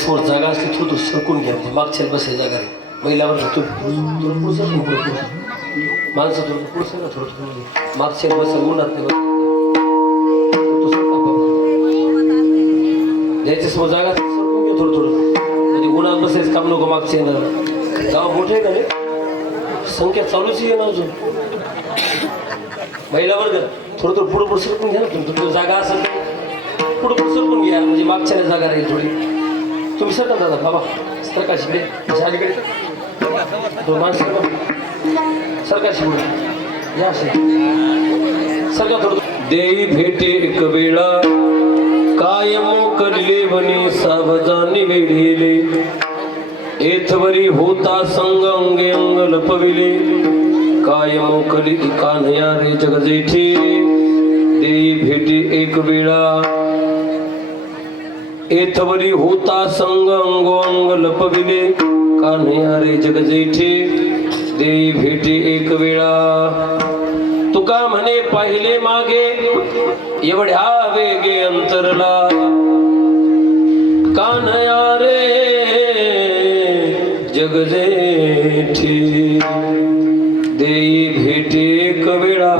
समोर जागा असते थोडं सरकून घ्या, मागच्या बसायची जागा रे महिलावर तू थोडं पुढं माणसं थोडं पुढं थोडं मागच्या बसा उन्हात नाही द्यायच्या समोर जागा सरकून घ्या थोडं म्हणजे उन्हात बसायचं काम नको. मागचे येणार गाव मोठे आहे का रे, संख्या चालूच आहे ना अजून. महिला वर्ग थोडं पुढं सरकून घ्या ना तुमचं जागा असेल पुढं सरकून घ्या म्हणजे मागच्या जागा राहील थोडी. तुम्ही सरका दादा बाबा सरका शिकडे अलीकडे दोन माणसं सरका शिकडे या असे सरका थोडं. देई भेटे एक वेळा काय मोकरले वनी सावजानी वेढेले एथवरी होता संग अंगे अंग लपविले काय मोकली कान्हया रे जग जेठी देई भेटी एक वेळा एथवरी होता संग अंगो अंग लपविले कान्हया रे जग जेठी देई भेटी एक वेळा. तुका म्हणे पाहिले मागे एवढ्या वेगे अंतरला कान्हया रे जग जेठी देई भेटी एक वेळा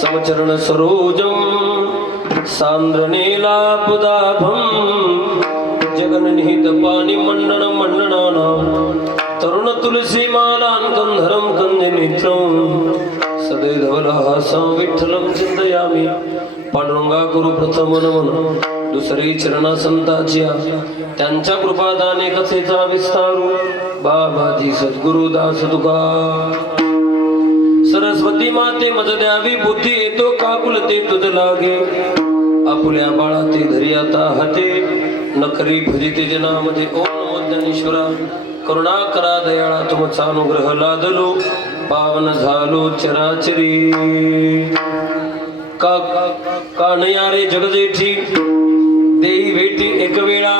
समचरण सरोजम सांद्रनेला पुदाभम जगननिहित पाणी मंडन मंडनानाम तरुण तुलसी मालान गंधरम कंजनेत्रम सदैधवला विठ्ठलम चिंतयामी. पांडुरंगा गुरु प्रथम नमन दुसरे चरणा संताच्या त्यांच्या कृपादाने कथेचा विस्तारू बाबाजी सद्गुरु दास तुका. सरस्वती माते मज द्यावी बुद्धी येतो काकुलते तुझ लागे आपुल्या बाळा ते धरी आता हाते नकरी भजिते जनामध्ये ओम नमो ज्ञानेश्वरा. करुणा करा दयाळा तुमचा अनुग्रह लादलो पावन झालो चराचरी कान्हया रे जग जेठी देई भेटी एक वेळा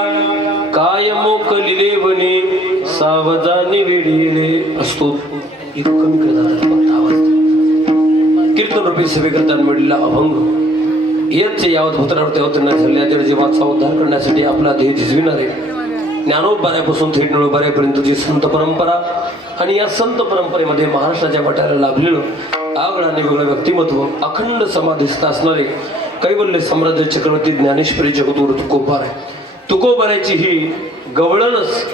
काय मोकलिले वनी सावजानी वेढिले. असतो इतकं कमी करतात फक्त आवाज कीर्तन रूपी सभेकरता मिळलेला अभंग याचे यावत भूतरावरती अवतरण्यात झालेल्या जडजीवाचा उद्धार करण्यासाठी आपला ध्येय झिजविणारे ज्ञानोबाऱ्यापासून थेट निळोबाऱ्यापर्यंतची संत परंपरा आणि या संत परंपरेमध्ये महाराष्ट्राच्या वाट्याला लाभलेलं आवड आणि वेगळं व्यक्तिमत्व अखंड समाधीस्थ असणारे कैवल्य सम्राज्य चक्रवर्ती ज्ञानेश्वरी जगद्गुरु तुकोबाराय. तुकोबारायची ही गवळणच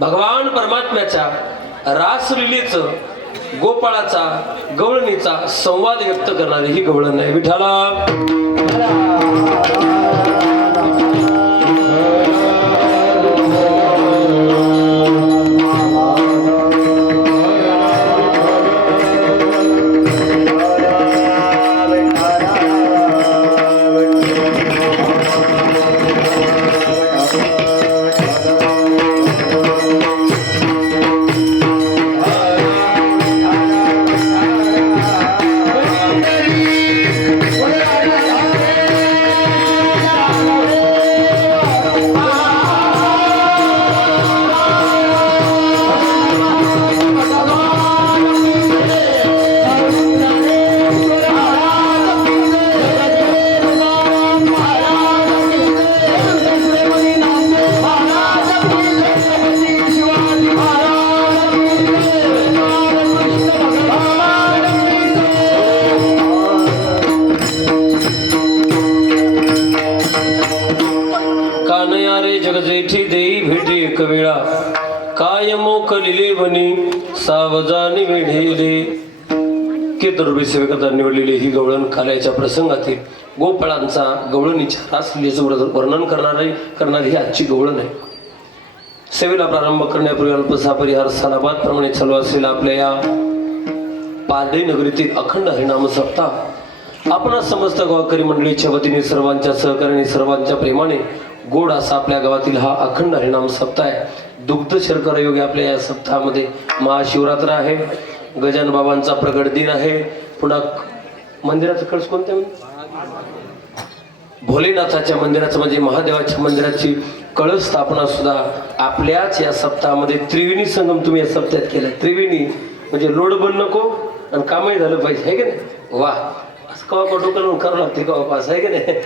भगवान परमात्म्याच्या रासलीलेचं गोपाळाचा गवळणीचा संवाद व्यक्त करणारी ही गवळण आहे. विठाला जगजेठी देई भेटी एक वेळा काय मोकलिले वनी सावजानी वेढेले. कीर्तनरूपी सेवेकरता निवडलेली ही गवळण काल्याच्या प्रसंगातील गोपाळांचा गवळणीच्या रासलीलेचं वर्णन करणारी ही आजची गवळण आहे. सेवेला प्रारंभ करण्यापूर्वी अल्पसा परिहार सालाबाद प्रमाणे चालू असलेला आपल्या या पारडी नगरीतील अखंड हरिनाम सप्ताह आपण समस्त गावकरी मंडळीच्या वतीने सर्वांच्या सहकार्याने सर्वांच्या प्रेमाने गोड असा आपल्या गावातील हा अखंड हरिनाम सप्ताह आहे. दुग्ध शर्करा योगी आपल्या या सप्ताहामध्ये महाशिवरात्र आहे, गजानन बाबांचा प्रगट दिन आहे, पुन्हा मंदिराचं कळस कोणत्या भोलेनाथाच्या मंदिराचं म्हणजे महादेवाच्या मंदिराची कळस स्थापना सुद्धा आपल्याच या सप्ताहामध्ये त्रिवेणी संगम तुम्ही या सप्ताहात केला. त्रिवेणी म्हणजे लोड बन नको आणि कामही झालं पाहिजे आहे की नाही. वा असं कवा डोकं करावं लागते का असं आहे की नाही.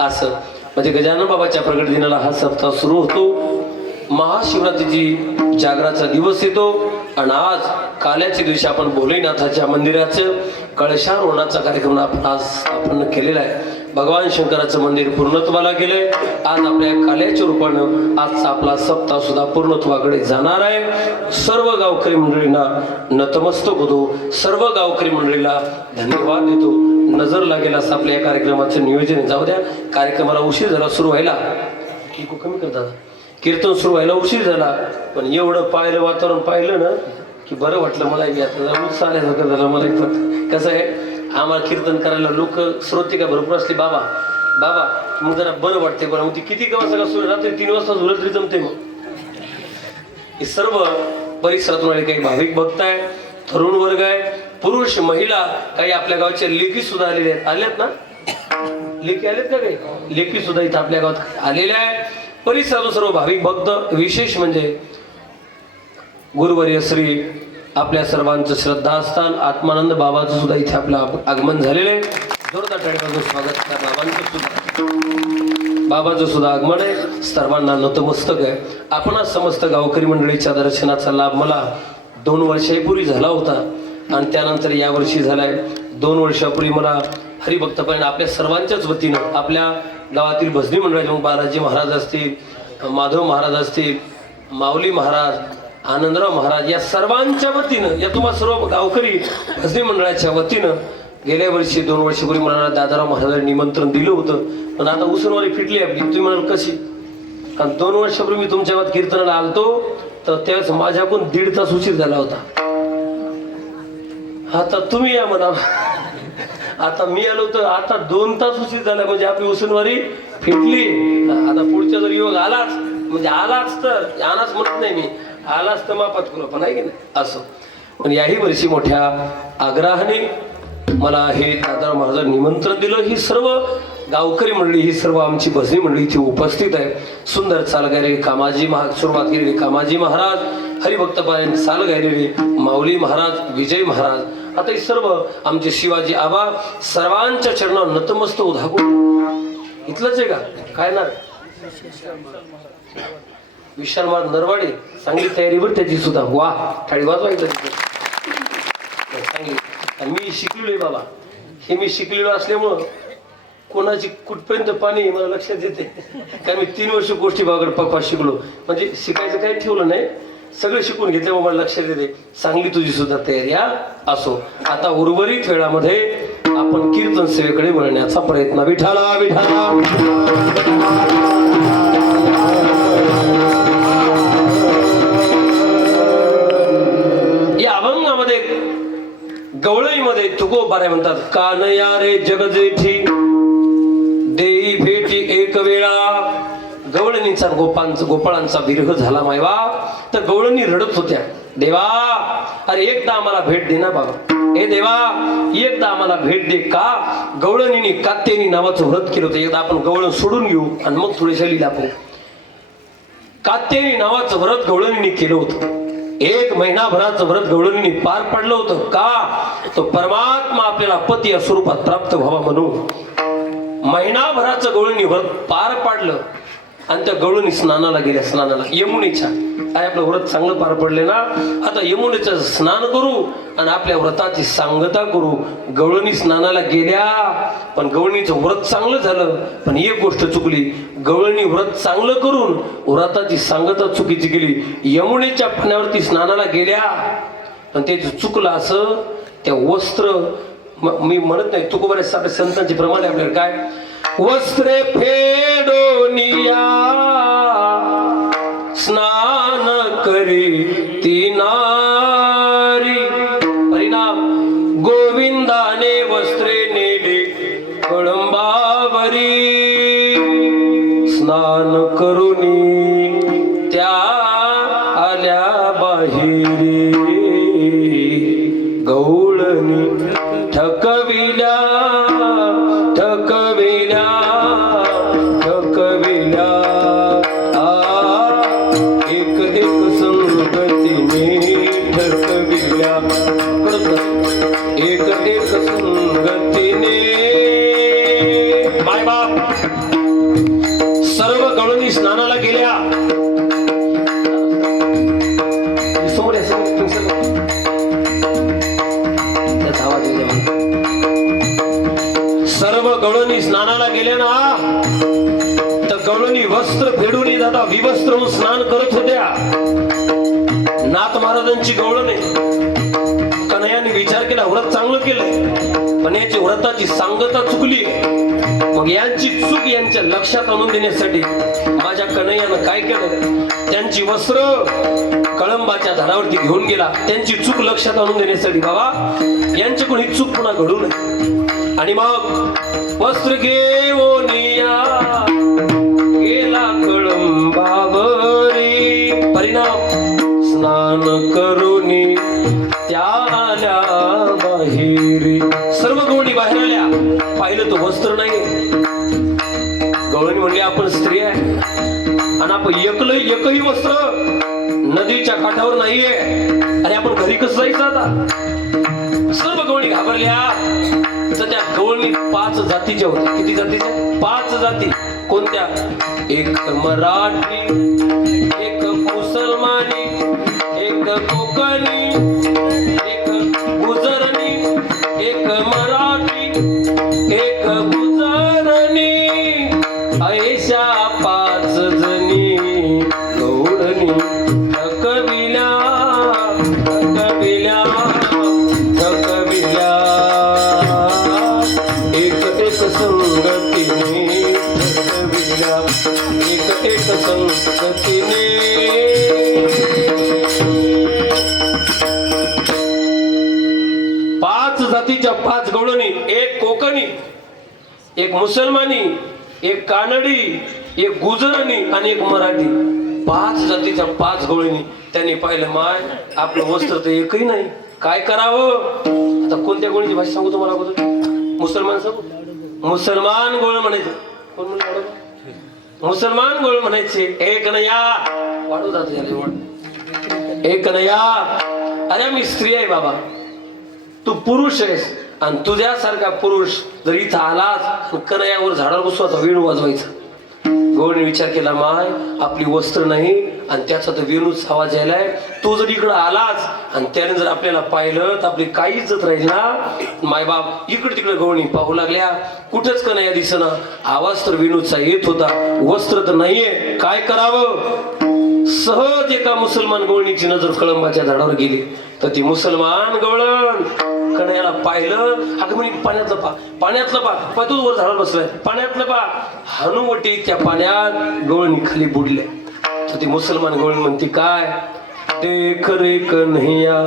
असं म्हणजे गजानन बाबाच्या प्रगट दिनाला हा सप्ताह सुरू होतो महाशिवरात्रीची जागराचा दिवस येतो आणि आज काल्याच्या दिवशी आपण भोलेनाथाच्या मंदिराचं कळशारोहणाचा कार्यक्रम आपण केलेला आहे. भगवान शंकराचं मंदिर पूर्णत्वाला गेलंय. आज आपल्या काल्याच्या रूपानं आजचा आपला सप्ताह सुद्धा पूर्णत्वाकडे जाणार आहे. सर्व गावकरी मंडळींना नतमस्तक होतो, सर्व गावकरी मंडळीला धन्यवाद देतो. नजर लागेल असं आपल्या या कार्यक्रमाचं नियोजन. जाऊ द्या, कार्यक्रमाला उशीर झाला सुरू व्हायला, कमी करतात कीर्तन सुरू व्हायला उशीर झाला, पण एवढं पाहिलं वातावरण पाहिलं ना की बरं वाटलं. मला आता उत्साह आल्यासारखं झालं. मला फक्त कसं आहे, आम्हाला कीर्तन करायला लोक श्रोते का भरपूर असले बाबा बाबा मग जरा बरं वाटते. बरं मग ती किती वाजता सुरू, रात्री 3 वाजता झुरत तरी जमते. मग हे सर्व परिसरातून आले काही भाविक भक्त आहे, तरुण वर्ग आहे, पुरुष महिला, काही आपल्या गावच्या लेकी सुद्धा आलेले आहेत. आल्यात ना लेकी, आलेत का काही लेकी सुद्धा इथं आपल्या गावात आलेल्या आहे. परिसरातून सर्व भाविक भक्त, विशेष म्हणजे गुरुवर्य श्री आपल्या सर्वांचं श्रद्धास्थान आत्मानंद बाबाचं सुद्धा इथे आपलं आगमन झालेलं आहे. जोरदार टाळ्यांचं स्वागत त्या बाबांचं सुद्धा आगमन आहे. सर्वांना नतमस्तक आहे. आपण समस्त गावकरी मंडळीच्या दर्शनाचा लाभ मला 2 वर्षापूर्वी झाला होता आणि त्यानंतर यावर्षी झालाय. 2 वर्षापूर्वी मला हरिभक्तपणे आपल्या सर्वांच्याच वतीनं, आपल्या गावातील भजनी मंडळाचे बालाजी महाराज असतील, माधव महाराज असतील, माऊली महाराज, आनंदराव महाराज, या सर्वांच्या वतीनं, या तुम्हा सर्व गावकरी भजनी मंडळाच्या वतीनं गेल्या वर्षी 2 वर्षापूर्वी मला दादाराव महाराजांनी निमंत्रण दिलं होतं. पण आता उसनवारी फिटली आपली. तुम्ही म्हणाल कशी? कारण 2 वर्षापूर्वी मी तुमच्या गावात कीर्तनाला आलतो तर त्यावेळेस माझ्याकडून 1.5 तास उशीर झाला होता. आता तुम्ही या म्हणा, आता मी आलो तर आता 2 तास उशीर झाला. म्हणजे आपली उसनवारी फिटली. आता पुढच्या जर योग आलाच म्हणजे आलाच तर आलाच म्हणत नाही मी, आलाच तर मापात करू, पण आहे की नाही असं. पण याही वर्षी मोठ्या आग्रहाने मला हे दादाराव महाराजांनी निमंत्रण दिलं. ही सर्व गावकरी मंडळी, ही सर्व आमची भजनी मंडळी इथे उपस्थित आहे. सुंदर चाल गायलेले कामाजी सुरुवात केलेली कामाजी महाराज, हरिभक्तपारायण चाल गायलेले माऊली महाराज, विजय महाराज, आता हे सर्व आमचे शिवाजी आबा, सर्वांच्या चरणावर नतमस्तक उधागून. इथलंच आहे का काय ना विशाल महाराज नरवाडे, चांगली तयारीवर त्याची सुद्धा. वा, टाळी वाजवायचं चांगली. मी शिकलेलो आहे बाबा, हे मी शिकलेलो असल्यामुळं कोणाची कुठपर्यंत पाणी मला लक्षात येते. कारण मी 3 वर्ष गोष्टी बाबाकडे पप्पा शिकलो. म्हणजे शिकायचं काही ठेवलं नाही, सगळं शिकून घेतल्यामुळे मला लक्षात येते. चांगली तुझी सुद्धा तयारी असो. आता उर्वरित वेळामध्ये आपण कीर्तन सेवेकडे वळण्याचा प्रयत्न. विठाला विठाला या अभंगामध्ये गवळईमध्ये तुकोबारे म्हणतात, कानया रे जगजेठी देई भेटी एक वेळा. गवळणीचा गोपाळांचा विरह झाला मायवा, तर गवळणी रडत होत्या, देवा अरे एकदा आम्हाला भेट दे ना बाबा, हे देवा एकदा आम्हाला भेट दे. का? गवळणीने कात्यानी नावाचं व्रत केलं होतं. एकदा आपण गवळण सोडून घेऊ आणि मग थोडीशा लीला पाहू. कात्यानी नावाचं व्रत गवळणीने केलं होतं. 1 महिनाभराचं व्रत गवळणीने पार पडलं होतं. का? तो परमात्मा आपल्याला पती या स्वरूपात प्राप्त व्हावा म्हणून महिनाभराचं गवळणी व्रत पार पाडलं. आणि त्या गवळणी स्नानाला गेल्या, स्नानाला यमुनेच्या. काय आपलं व्रत चांगलं पार पडले ना, आता यमुनेचं स्नान करू आणि आपल्या व्रताची सांगता करू. गवळणी स्नानाला गेल्या, पण गवळणीचं व्रत चांगलं झालं, पण एक गोष्ट चुकली. गवळणी व्रत चांगलं करून व्रताची सांगता चुकीची केली. यमुनेच्या पाण्यावरती स्नानाला गेल्या, पण ते चुकलं असं त्या वस्त्र, मी म्हणत नाही तुकोबारे आपल्या संतांची प्रमाणे आपल्याला काय, वस्त्रे फेडोनिया स्नान करी ती नारी. परिणाम गोविंदाने वस्त्रे नेले कळंबावरी. स्नान करुनी त्या आल्या बाहेरी. गवळणी ठकविल्या ठकविल्या ठकविल्या. एक एक संगतीने ठकविल्या. एक एक संगतीने. माय बाप सर्व गवळणी स्नानाला गेल्या. वस्त्र फेडून जाता विवस्त्र होऊन स्नान करत होत्या. नाथ महाराजांची गवळण आहे. कन्हैयाने विचार केला, व्रत चांगलं केलंय पण याची व्रताची सांगता चुकली. मग यांची चूक यांच्या लक्षात आणून देण्यासाठी माझ्या कन्हैयानं काय केलं, त्यांची वस्त्र कळंबाच्या झाडावरती घेऊन गेला. त्यांची चूक लक्षात आणून देण्यासाठी बाबा यांच्याकडून ही चूक पुन्हा घडू नये. आणि मग वस्त्र घेऊन गेला कळंबावरी. परिणाम स्नान करून त्या आल्या बाहेरी. सर्व गवळणी बाहेर आल्या, पाहिलं तो वस्त्र नाही. गवळणी म्हणली आपण स्त्री आहे आणि आपण एकही वस्त्र नदीच्या काठावर नाहीये आणि आपण घरी कसं जायचं आता. सर्व गवळणी घाबरल्या. तर त्या गवळणी 5 जातीच्या होत्या. किती जातीच्या? 5 जाती. कोणत्या? एक मराठी, एक मुसलमानी, एक कोकणी, एक गुजरणी, एक मराठी, एक गुजरणी, ऐशा 5 जणी गवळणी थकविल्या, थकविल्या, थकविल्या. एक संगतीने थकविल्या, एक संगतीने. जातीच्या 5 गवळणी, एक कोकणी, एक मुसलमानी, एक कानडी, एक गुजरणी आणि एक मराठी. 5 जातीच्या 5 गवळणी. त्यांनी पाहिलं माय आपलं वस्त्र तर एकही नाही, काय करावं. आता कोणत्या गवळीची भाषा सांगू तुम्हाला अगोदर? मुसलमान सांगू? मुसलमान गवळ म्हणायचे. कोण म्हणलं? मुसलमान गवळ म्हणायचे. एक नया वाढू जात, एक नया. अरे मी स्त्री आहे बाबा, तू पुरुष आहेस आणि तुझ्यासारखा पुरुष जर इथं आलाच कन्हैयावर झाडावर बसवायचा, वेणू वाजवायचा. गवळीने विचार केला माय आपली वस्त्र नाही आणि त्याचा तर वेणूच आवाज यायलाय. तो जर इकडं आलाच आणि त्याने जर आपल्याला पाहिलं तर आपली काही इज्जत राहील ना. मायबाप इकडे तिकडे गवळणी पाहू लागल्या. कुठंच कन्हैया दिसेना. आवाज तर वेणूचा येत होता, वस्त्र तर नाहीये, काय करावं. सहज एका मुसलमान गवळणीची नजर कळंबाच्या झाडावर गेली. तर ती मुसलमान गवळण कन्हैयाला पाहिलं. अगं म्हणे पाण्यातलं पा, पाण्यातलं पा, तू वर झाडावर बसलाय, पाण्यातलं पा. हनुवटी त्या पाण्यात गवळणी खाली बुडले. तर ती मुसलमान गवळण म्हणते काय, देख रे कन्हैया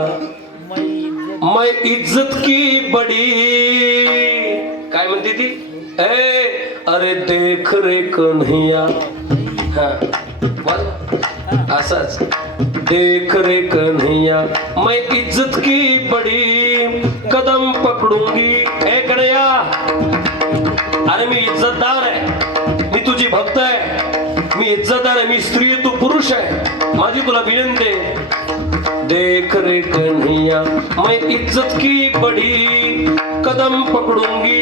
मैं इज्जत की बडी. काय म्हणते ती? अरे देख रे कन्हैया. हा असंच, देख रे कन्हैया मैं इज्जत की बड़ी कदम पकडूंगी. ए कन्हैया, अरे मी इज्जतदार आहे, मी तुझी भक्त आहे, मी इज्जतदार आहे, मी स्त्री तू पुरुष आहे, माझी तुला विनंती आहे. देख रे कन्हैया मैं इज्जत की बड़ी कदम पकडूंगी,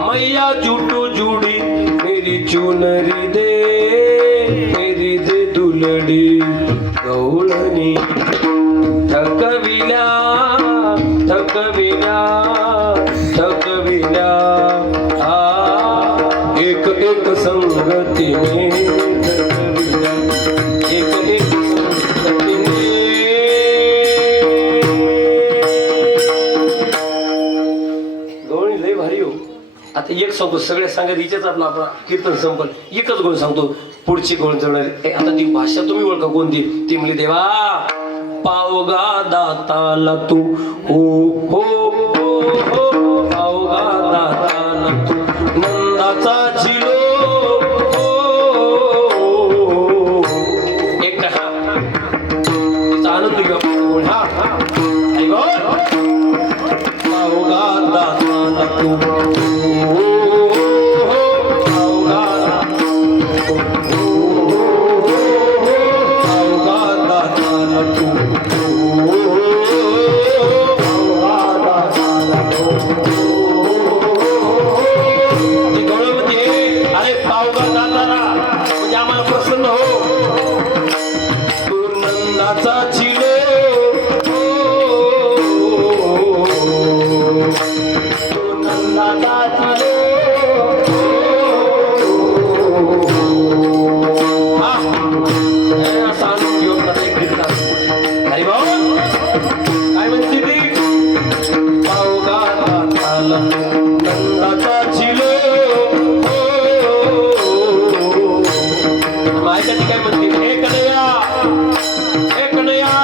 मैया जूटो जूड़ी मेरी चुनरी दे, मेरी दे दुलडी. गवळणी थकविल्या, थकविल्या, थकविल्या. एक एक संगतीने थकविल्या, एक एक संगतीने. गवळणी लय भारी हो. आता एक सांगतो, सगळ्या सांगत हिच्याच आपला कीर्तन संपल. एकच गोष्ट सांगतो, पुढची गोष्ट जळणार. आता ती भाषा तुम्ही ओळखा कोणती. ती म्हणली देवा पावगा दाताला तू हो हो हो हो, पावगा दाताला तू नंदाचा झिलो हो. एक तिचा आनंद घेऊ. हा पावगा दाताला तू ऐका ती काय म्हणते, हे कन्हैया, हे कन्हैया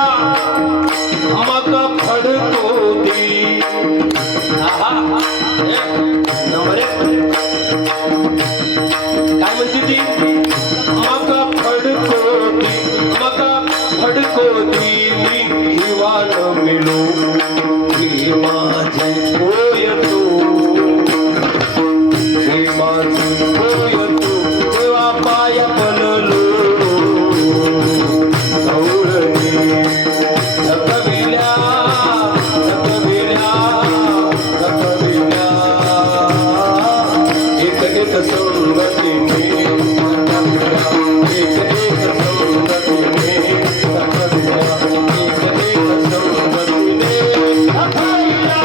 मका फडको दी. आहा, नंबर एक. काय म्हणते ती, मका फडको दी, मका फडको दी मी हिवान मिळू हे माझे होय तू, हे माझे होय तू, देवा पाया पडलो गवळणी थकविल्या थकविल्या थकविल्या एक एक संगतीने थकविल्या, एक एक संगतीने थकविल्या, एक एक संगतीने थकविल्या.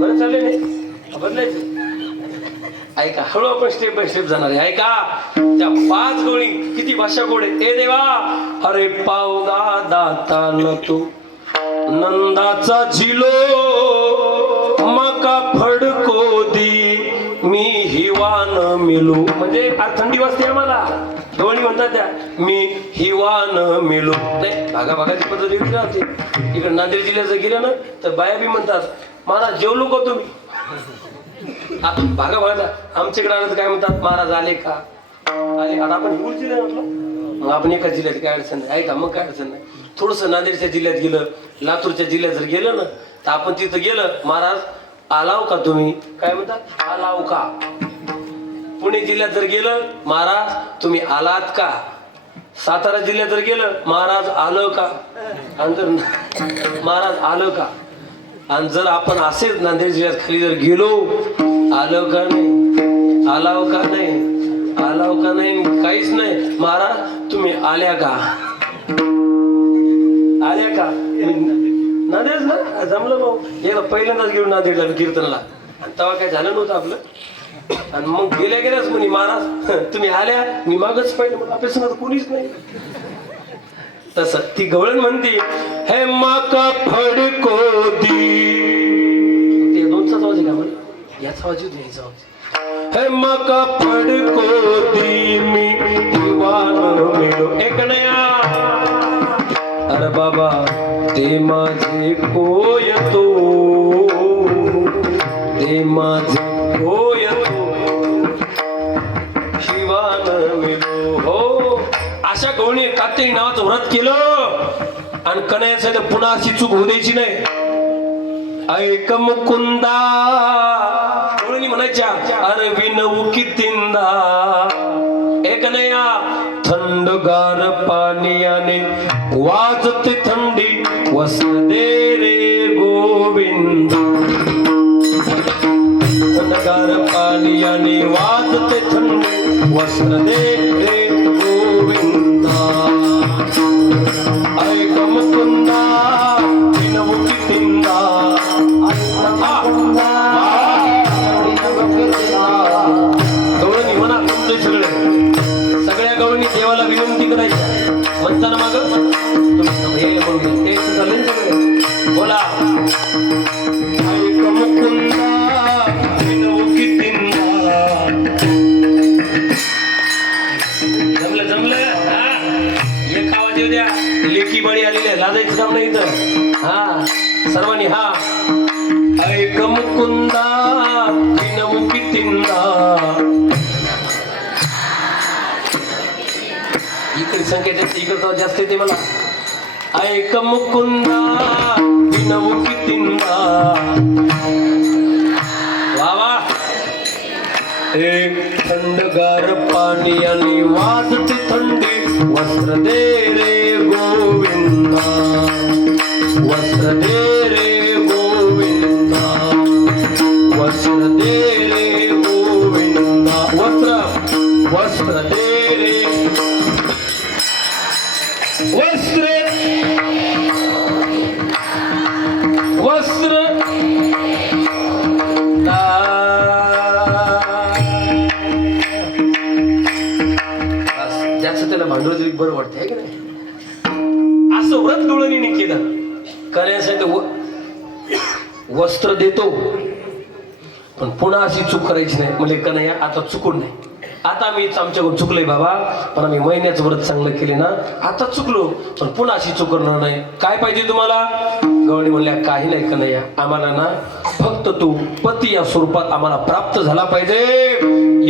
बरं चालेल हे? बदलायचं. ऐका, हळू आपण स्टेप बाय स्टेप जाणार आहे. ऐका, त्या 5 गोळी किती भाषा गोड आहे. ए देवा, अरे पावगा दाता न तू नंदाचा झिलो मका फडको दी मी हिवान मिलो. म्हणजे आज थंडी वाजते आम्हाला, गवळणी म्हणतात त्या, मी हिवान मिलो. नाही, भागा भागाची पद्धत वेगळी राहते. इकडे नांदेड जिल्ह्याचं गेलं ना तर बाया बी म्हणतात, महाराज जेवलो का तुम्ही. भागा भागा आमच्याकडे आलं तर काय म्हणतात, महाराज आले का, आले. आता आपण हिंगोली जिल्ह्यात म्हटलं, मग आपण एका जिल्ह्यात काय अडचण नाही. ऐका, मग काय अडचण नाही. थोडंसं नांदेडच्या जिल्ह्यात गेलं, लातूरच्या जिल्ह्यात जर गेलं ना तर आपण तिथं गेलं, महाराज आलाव का तुम्ही, काय म्हणतात, आलाव का. पुणे जिल्ह्यात जर गेलं, महाराज तुम्ही आलात का. सातारा जिल्ह्यात जर गेलं, महाराज आलं का. आणि जर महाराज आलं का. आणि जर आपण असेच नांदेड जिल्ह्यात खाली जर गेलो, आलं का नाही, आलाव का नाही, आलाव का नाही, काहीच नाही, महाराज तुम्ही आल्या का, आल्या का. नांदेड ना जमलं भाऊ, एकदा पहिल्यांदाच गेलो नांदेडला कीर्तनला, आणि तेव्हा काय झालं नव्हतं आपलं. आणि मग गेल्या गेल्याच म्हणे, महाराज तुम्ही आल्या, मी मागच पाहिलं, मग आपल्या कोणीच नाही. तसं ती गवळण म्हणते, हे माका फडको दी. ते 2चा आवाज आहे का मला, याचा आवाज येतो, याचा आवाज. हे माका फडको दी मी हिवान मिळो. एक नया, अरे बाबा ते माझे कोय तो, ते माझे कोय तो हिवान मिळो. हो, अशा गवळणी कात्यायनी नावाचं व्रत केलं आणि कन्हैया तर पुन्हा अशी चूक होऊ द्यायची नाही. ऐक मुकुंदा, गवळणी म्हणायच्या, अरे विनवू कितींदा. एक कन्हैया, थंडगार पाण्याने वाजते थंडी वस्त्र दे रे गोविंद. थंडगार पाण्याने वाजते थंडी वस्त्र दे रे गोविंदा. ऐक मुकुंदा, विनवू कितींदा. गवळणी म्हणा तुमचे सगळ्या गवळणी देवाला विनंती करायची म्हणताना माग तुम्ही बोला. ऐक मुकुंदा, विनवू कितींदा. जमलं जमलं. एक आवाज येऊ द्या, लेखी बळी आलेली आहे, लाजायचं काम नाही तर. हा सर्वांनी हा. ऐक मुकुंदा, विनवू कितींदा. इकडे संकेत येते, इकडे जास्त येते मला. ऐक मुकुंदा, विनवू कितींदा. वा वा. एक थंडगार पाण्याने वाजते थंडी वस्त्र दे रे गोविंदा. वस्त्र दे रे गोविंदा. वस्त्र दे रे गोविंदा. वस्त्र वस्त्र दे रे वस्त्र वस्त्र. त्याला भांडवल तरी बरं वाटतं आहे की नाही. असं व्रत गवळणीने केलं. कन्हैया वस्त्र देतो पण पुन्हा अशी चूक करायची नाही. म्हणजे कन्हैया आता चुकून नाही, आता मी आमच्याकडून चुकलोय बाबा, पण आम्ही महिन्याचं व्रत चांगलं केले ना, आता चुकलो पण पुन्हा अशी चूक करणार नाही. काय पाहिजे तुम्हाला? गवळणी म्हणल्या काही नाही कन्हैया, आम्हाला ना फक्त तू पती या स्वरूपात आम्हाला प्राप्त झाला पाहिजे,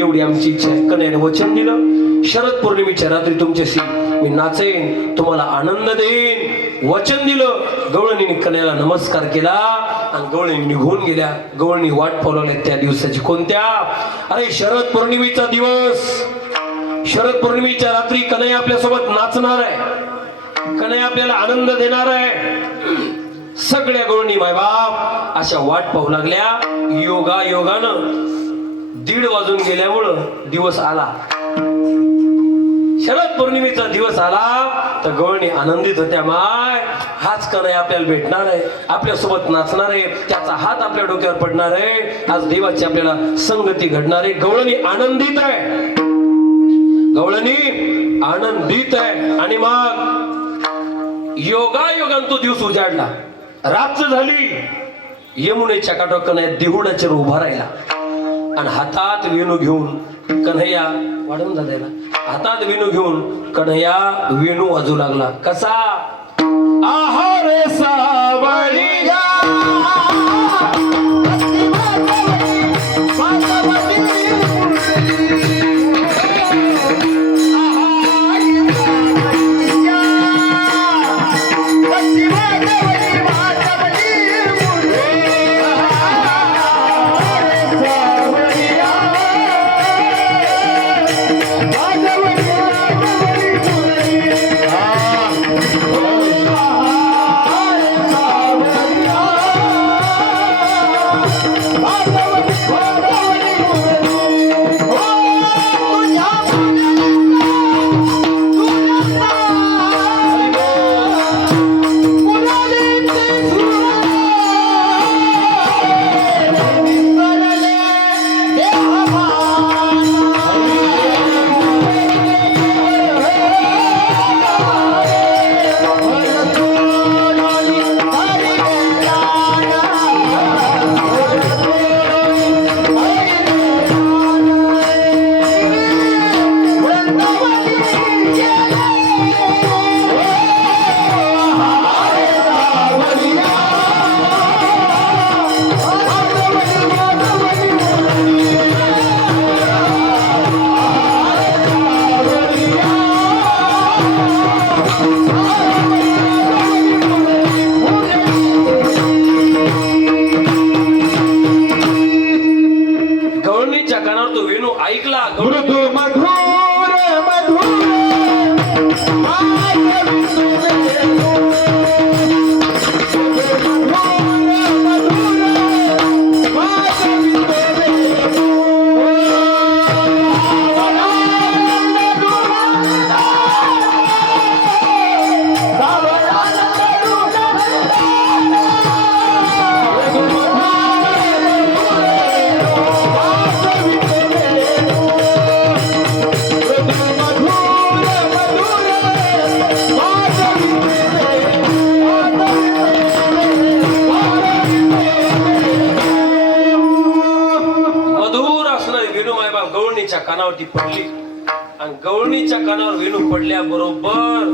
एवढी आमची इच्छा आहे. कन्हैयाने वचन दिलं, शरद पौर्णिमेच्या रात्री तुमच्याशी मी नाचेन, तुम्हाला आनंद देईन, वचन दिलं. गवळणीने कन्हैयाला नमस्कार केला आणि गवळणी निघून गेल्या. गवळणी वाट पाहू लागल्या त्या दिवसाची. कोणत्या? अरे शरद पौर्णिमेचा दिवस, शरद पौर्णिमेच्या रात्री कन्हैया आपल्या सोबत नाचणार आहे, कन्हैया आपल्याला आनंद देणार आहे. सगळ्या गवळणी मायबाप अशा वाट पाहू लागल्या. योगानं 1:30 वाजून गेल्यामुळं दिवस आला, शरद पौर्णिमेचा दिवस आला तर गवळणी आनंदित होत्या. माय हाच कन्हैया आपल्याला भेटणार आहे, आपल्या सोबत नाचणार आहे, त्याचा हात आपल्या डोक्यावर पडणार आहे, आज देवाची आपल्याला संगती घडणार आहे. गवळणी आनंदित आहे, गवळणी आनंदित आहे. आणि मग योगायोगान तो दिवस उजाडला, रात्र झाली. यमुनेच्या काठावर कन्हैया देहुडाच्या उभा राहिला आणि हातात वेणू घेऊन कन्हैया वाढून झालेला, हातात वेणू घेऊन कन्हैया वेणू वाजू लागला. कसा? आहारे सावळिया कानावरती पडली आणि गवळणीच्या कानावर वेणू पडल्या बरोबर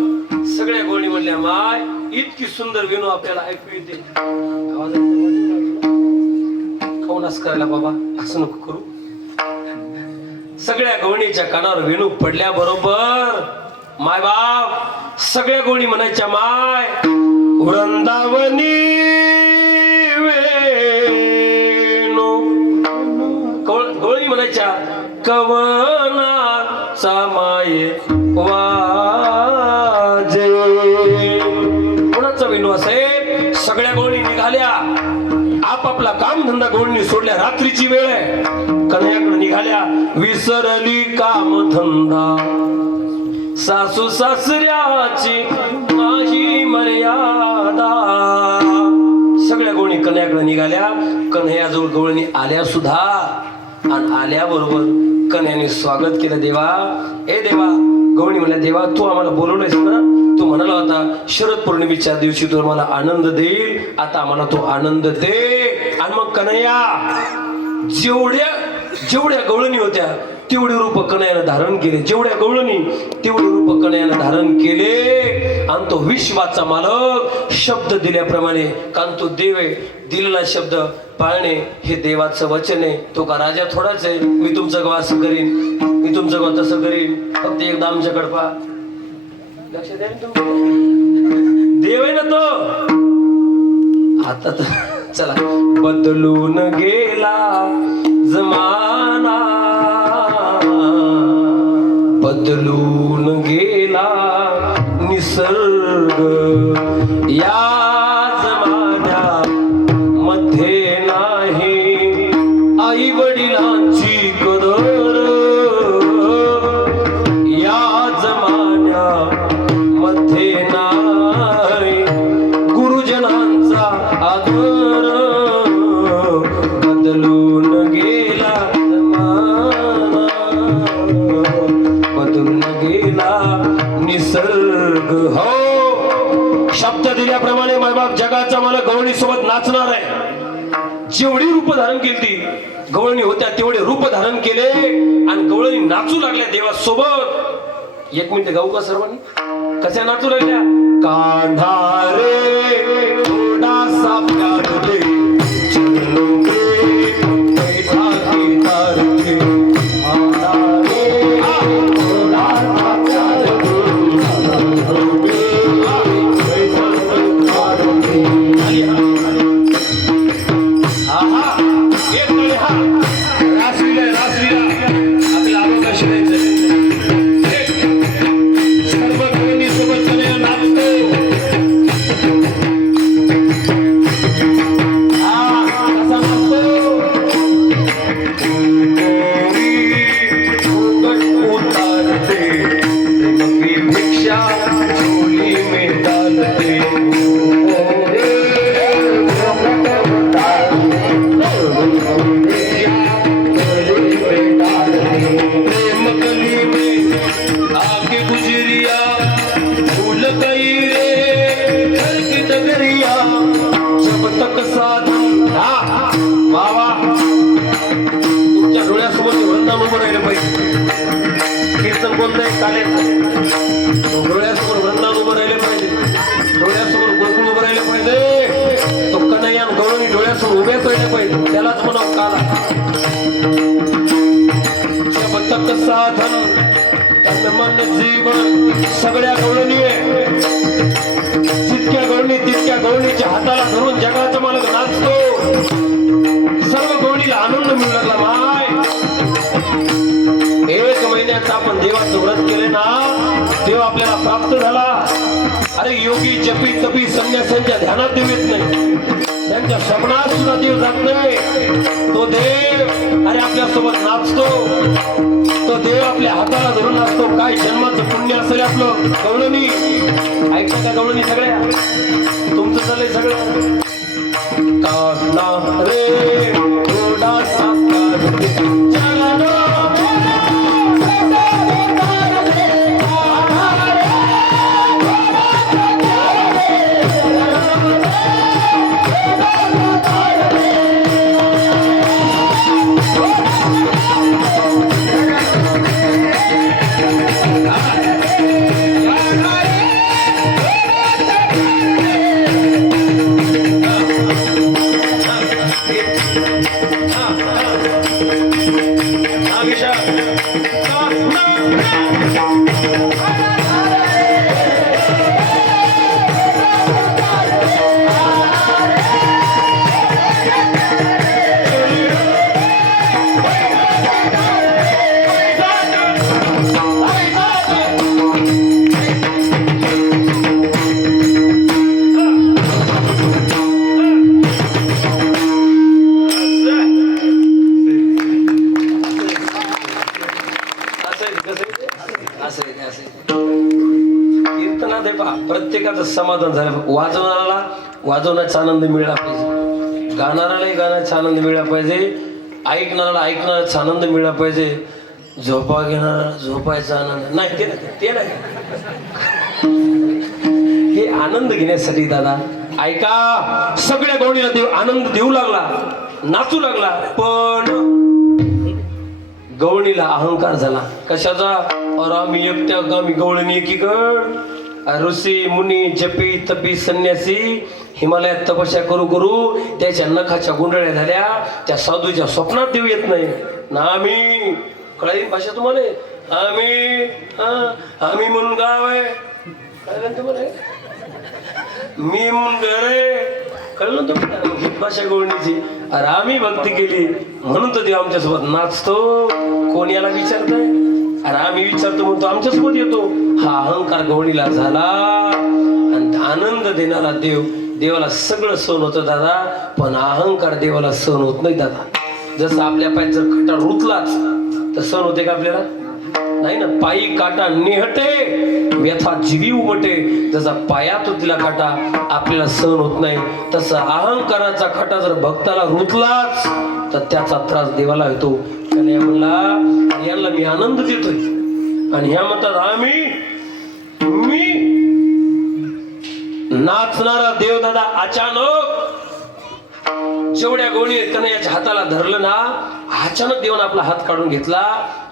सगळ्या गवळणी म्हणल्या, माय इतकी सुंदर वेणू आपल्याला ऐकू येते. खाऊनच करायला बाबा, असं नको करू. सगळ्या गवळणीच्या कानावर वेणू पडल्या बरोबर माय बाप सगळ्या गवळणी म्हणायच्या, माय वृंदावनी वेणू. गवळणी म्हणायच्या, कवनाचा माये वाजे. कोणाचा वेणू असेल? सगळ्या गवळणी निघाल्या, आपापला काम धंदा गवळणी सोडल्या. रात्रीची वेळ आहे, कन्हैयाकडे निघाल्या. विसरली काम धंदा सासू सासऱ्याची नाही मर्यादा. सगळ्या गवळणी कन्हैयाकडे निघाल्या. कन्हैयाजवळ गवळणी आल्या सुद्धा आणि आल्याबरोबर कन्हैयाने स्वागत केलं. देवा, ए देवा, गवळणी म्हणल्या देवा तू आम्हाला बोलवलंयस ना, तू म्हणाला होता शरद पौर्णिमेच्या दिवशी तू मला आनंद देईल, आता आम्हाला तो आनंद दे. आणि मग कन्हैया जेवढ्या गवळणी होत्या तेवढे रूप कन्हैयानं धारण केले, जेवढ्या गवळणी तेवढे रूप कन्हैयानं धारण केले. आणि तो विश्वाचा मालक शब्द दिल्याप्रमाणे, कारण तो देव आहे, दिलेला शब्द पाळणे हे देवाचं वचन आहे. तो का राजा थोडाच आहे, मी तुमचं गाव असं करीन, मी तुमचं गाव तसं करीन, फक्त एकदा आमच्याकडे पहा. लक्ष द्या देव आहे ना तो. आता तर चला बदलून गेला जमाना, बदलून गेला निसर्ग, या जमान्यामध्ये नाही आई वडिलांची कदर, या जमान्यामध्ये नाही गुरुजनांचा आदर, बदलून गेला जमाना, बदलून गेला निसर्ग. हो शब्द दिल्याप्रमाणे मायबाप जगाचा मला गवळणी सोबत नाचणार आहे. जेवढी रूप धारण केली ती गवळणी होत्या तेवढे रूप धारण केले आणि गवळणी नाचू लागल्या देवासोबत. एक मिनिट गाऊ का सर्वांनी, कशा नाचू लागल्या? कांधा रे थोडासा प्यार दे, चरणों पे बैठा के तार दे, कांधा रे थोडासा प्यार दे, चरणों पे बैठा के तार दे. आहा एक मिनिट, हा रासलीला आपल्याला आरोग्य शिरायचं. सर्व गवळणी सोबत कन्हैया नाचतो. कसा नाचतो? उतारते मगी भिक्षा झोली में डालते, प्रेम गली में आके गुजरिया भूल गई रे घर की डगरिया, जब तक साधन. वा वा तुमच्या डोळ्यासमोर वृंदावन उभं राहिलं पाहिजे. कीर्तन कोणतं काल्याचं, डोळ्यासमोर वृंदावन उभं राहिलं पाहिजे, डोळ्यासमोर गोकुळ उभं राहिलं पाहिजे. तो कन्हैया गवळणी डोळ्यासमोर उभेच राहिले पाहिजे, त्यालाच म्हणावं काला. जब तक साधन तन मन जीवन सगळ्या गवळणी आहे, जितक्या गवळणी तितक्या गवळणीच्या हाताला धरून जगाचा मालक नाचतो. सर्व गवळणीला आनंद मिळू लागला. माय 1 महिन्याचा आपण देवाचं व्रत केले ना, देव आपल्याला प्राप्त झाला. अरे योगी जपी तपी संन्यासांच्या ध्यानात देव येत नाही, त्यांच्या स्वप्नात सुद्धा देव जात नाही. तो देव अरे आपल्या सोबत नाचतो, तो देव आपल्या हाताला धरून असतो. काय जन्माचं पुण्य असेल आपलं. गवळणी ऐकता का? गवळणी सगळ्या तुमचं चाललंय सगळं. कांदा रे थोडासा प्यार दे, चरणों प्रत्येकाचं समाधान झालं. वाजवणाऱ्याला वाजवण्याचा आनंद मिळाला पाहिजे, गाणाऱ्यालाही गाण्याचा आनंद मिळाला पाहिजे, ऐकणाऱ्याला ऐकण्याचा आनंद मिळाला पाहिजे. झोपा घेणार झोपायचा आनंद नाही ते नाही हे आनंद घेण्यासाठी दादा ऐका सगळ्या गवळीला देव आनंद देऊ लागला नाचू लागला पण गवळणीला अहंकार झाला कशाचा और आम्ही एकट्या गामी गवळणी एकीकड ऋषी मुनी जपी तपी संन्यासी हिमालयात तपस्या करू करू त्याच्या नखाच्या गुंडळ्या झाल्या त्या साधूच्या स्वप्नात देव येत नाही ना आम्ही कळाली भाषा तुम्हाला आम्ही म्हणून गाव आहे कळलं तुम्हाला मी म्हणून घर आहे कळलं तुम्हाला भाषा गवळणीची अरे आम्ही भक्ती केली म्हणून तर देव आमच्यासोबत नाचतो कोण याला विचारतंय अरे आम्ही विचारतो म्हणतो आमच्यासोबत येतो हा अहंकार गवळणीला झाला आणि आनंद देणारा देवाला सगळं सहन होतं दादा पण अहंकार देवाला सहन होत नाही दादा जसं आपल्या पायात जर काटा रुतलाच तर सहन होते का आपल्याला नाही ना पायी काटा निहटे व्यथा जीवी उमटे जसा पायात होतीला काटा आपल्याला सहन होत नाही तसं अहंकाराचा काटा जर भक्ताला रुतलाच तर त्याचा त्रास देवाला होतो आणि म्हणला यांना मी आनंद देतोय आणि ह्या म्हणतात मी नाचणारा देवदादा अचानक जेवढ्या गोळी त्याने याच्या हाताला धरलं ना अचानक देवाने आपला हात काढून घेतला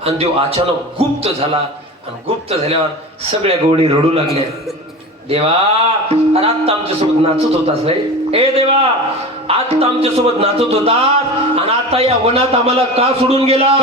आणि देव अचानक गुप्त झाला आणि गुप्त झाल्यावर सगळ्या गोळी रडू लागल्या देवा अरे आत्ता आमच्या सोबत नाचत होतास रे ए देवा आत्ता आमच्या सोबत नाचत होतास आणि आता या वनात आम्हाला का सोडून गेला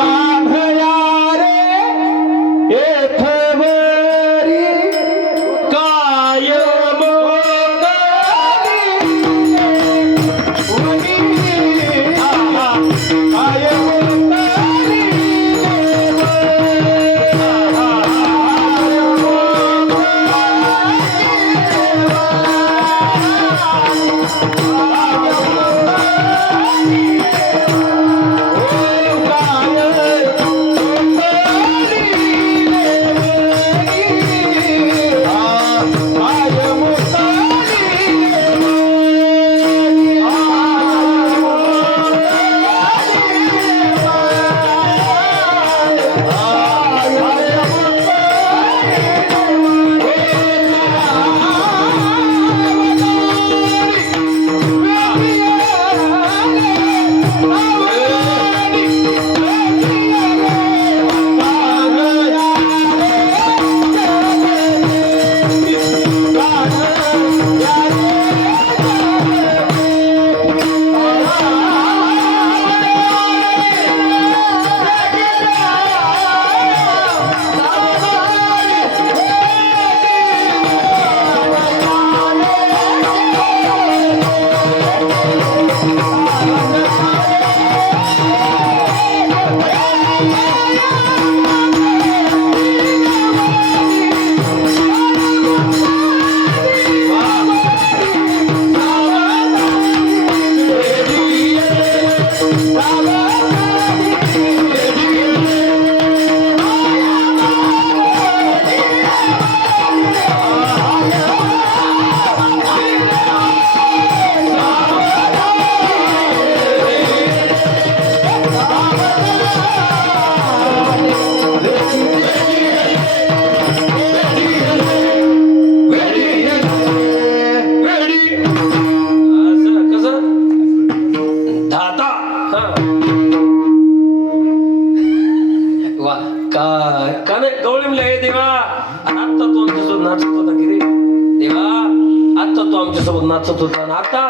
नाचत होता ना आता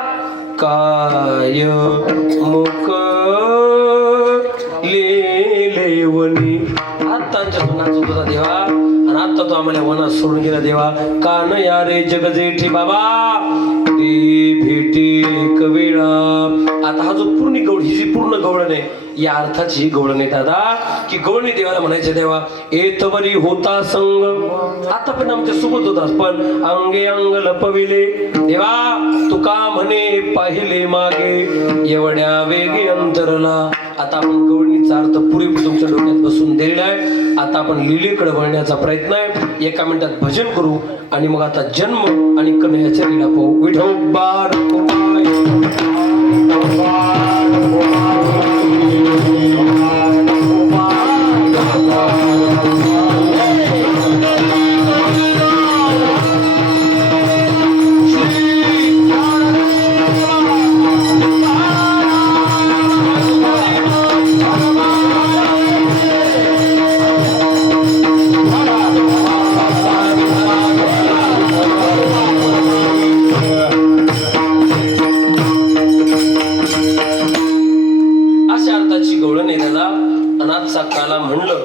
काय मुक लेवणी आता नाचत होता देवा आणि आता तो आम्हाला वनात सोडून गेला देवा का न या रे जगजेठी बाबा ती भेटी एक वेळा आता हा जो पूर्ण गवळ ही जी पूर्ण गवळण आहे या अर्थाची ही गवळण आहे दादा की गवळणी देवाला म्हणायचे देवा एतवरी होता संग आता पण आमच्या सोबत होतास पण अंगे अंग लपविले देवा तुका म्हणे पाहिले मागे एवढ्या वेगे अंतरला आता आपण गवळणीचा अर्थ पुरेपूर तुमच्या डोक्यात बसून दिलेला आहे आता आपण लिलेकडे वळण्याचा प्रयत्न आहे एका मिनिटात भजन करू आणि मग आता जन्म आणि कन्हैयाच्या लीला पाहू विठोबार Oh म्हणलं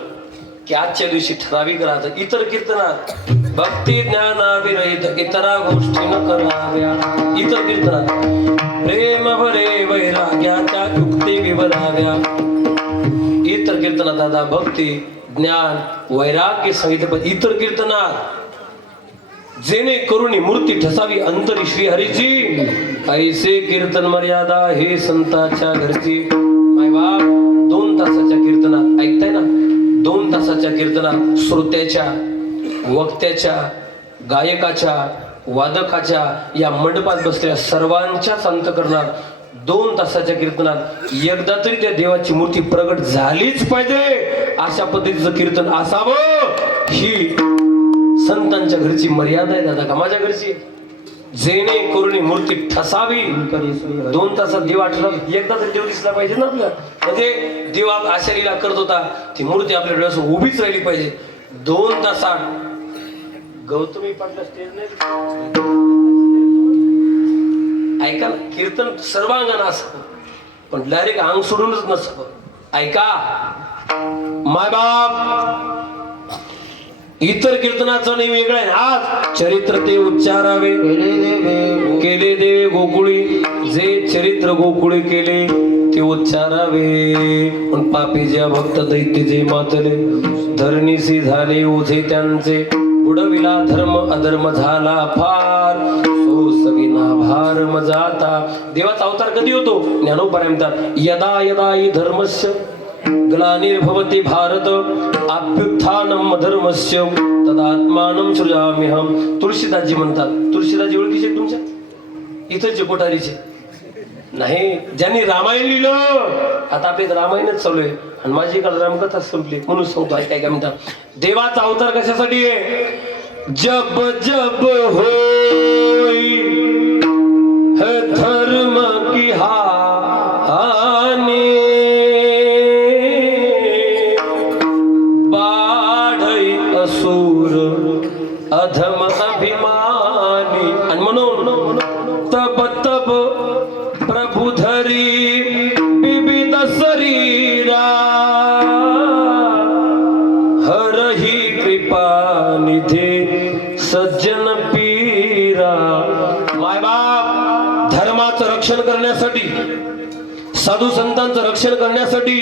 की आजच्या दिवशी ठराविक राहतं इतर कीर्तनात भक्ती ज्ञानाविरहित इतरा गोष्टी न कराव्या. इतर कीर्तनात प्रेम भरे वैराग्याच्या युक्ती विवराव्या. इतर कीर्तनात दादा भक्ती ज्ञान वैराग्य सांगितले. पण इतर कीर्तनात जेणे करुणी मूर्ती ठसावी अंतरी श्री हरीची ऐसे कीर्तन मर्यादा हे संताच्या घरची. माय बाप 2 तासाच्या कीर्तनात ऐकताय ना, 2 तासाच्या कीर्तनात श्रोत्याच्या वक्त्याच्या गायकाच्या वादकाच्या या मंडपात बसलेल्या सर्वांच्याच अंतःकरणात 2 तासाच्या कीर्तनात एकदा तरी त्या देवाची मूर्ती प्रगट झालीच पाहिजे अशा पद्धतीचं कीर्तन असावं. ही संतांच्या घरची मर्यादा आहे दादा का माझ्या घरची. जेणे करून मूर्ती ठसावी 2 तासात देव आठवला एकदा तरी देव दिसला पाहिजे ना आपल्याला. म्हणजे देव अशा लीला करत होता ती मूर्ती आपल्या डोळ्यासमोर उभीच राहिली पाहिजे. 2 तासात गौतमी पाटला स्टेज नाही ऐका ना, कीर्तन सर्वांगानं असावं पण डायरेक्ट अंग सोडूनच नसावं. ऐका माय बाप इतर कीर्तनाचं नाही वेगळं आहे. आज चरित्र ते उच्चारावे केले देवे गोकुळी जे चरित्र गोकुळी केले ते उच्चारावे. पण पापी ज्या भक्त दैत्य जे मातले धरणीसी झाले ओझे त्यांचे बुडविला धर्म अधर्म झाला फार सोसविना भार मजाता. देवाचा अवतार कधी होतो ज्ञानोबा म्हणतात यदा यदा हि धर्मस्य ग्लानिर्भवति भारत अभ्युत्थानम धर्मस्य तदात्मानं सृजाम्यहम. तुळशीदासजी म्हणतात. तुळशीदासजी ओळखीचे तुमच्या इथंचे कोठारीचे नाही ज्यांनी रामायण लिहिलं. आता आपले रामायणच चालू आहे आणि माझी काल रामकथा संपली म्हणून सांगतो. ऐकाय काय म्हणतात देवाचा अवतार कशासाठी आहे. जब जब होई है धर्म की हानि बाढई असुर अधम अभिमानी. आणि म्हणून तब तब प्रभु धरी विविध शरीरा हरही कृपा निधे सज्जन पीरा. माय बाप धर्माचं रक्षण करण्यासाठी साधू संतांचं रक्षण करण्यासाठी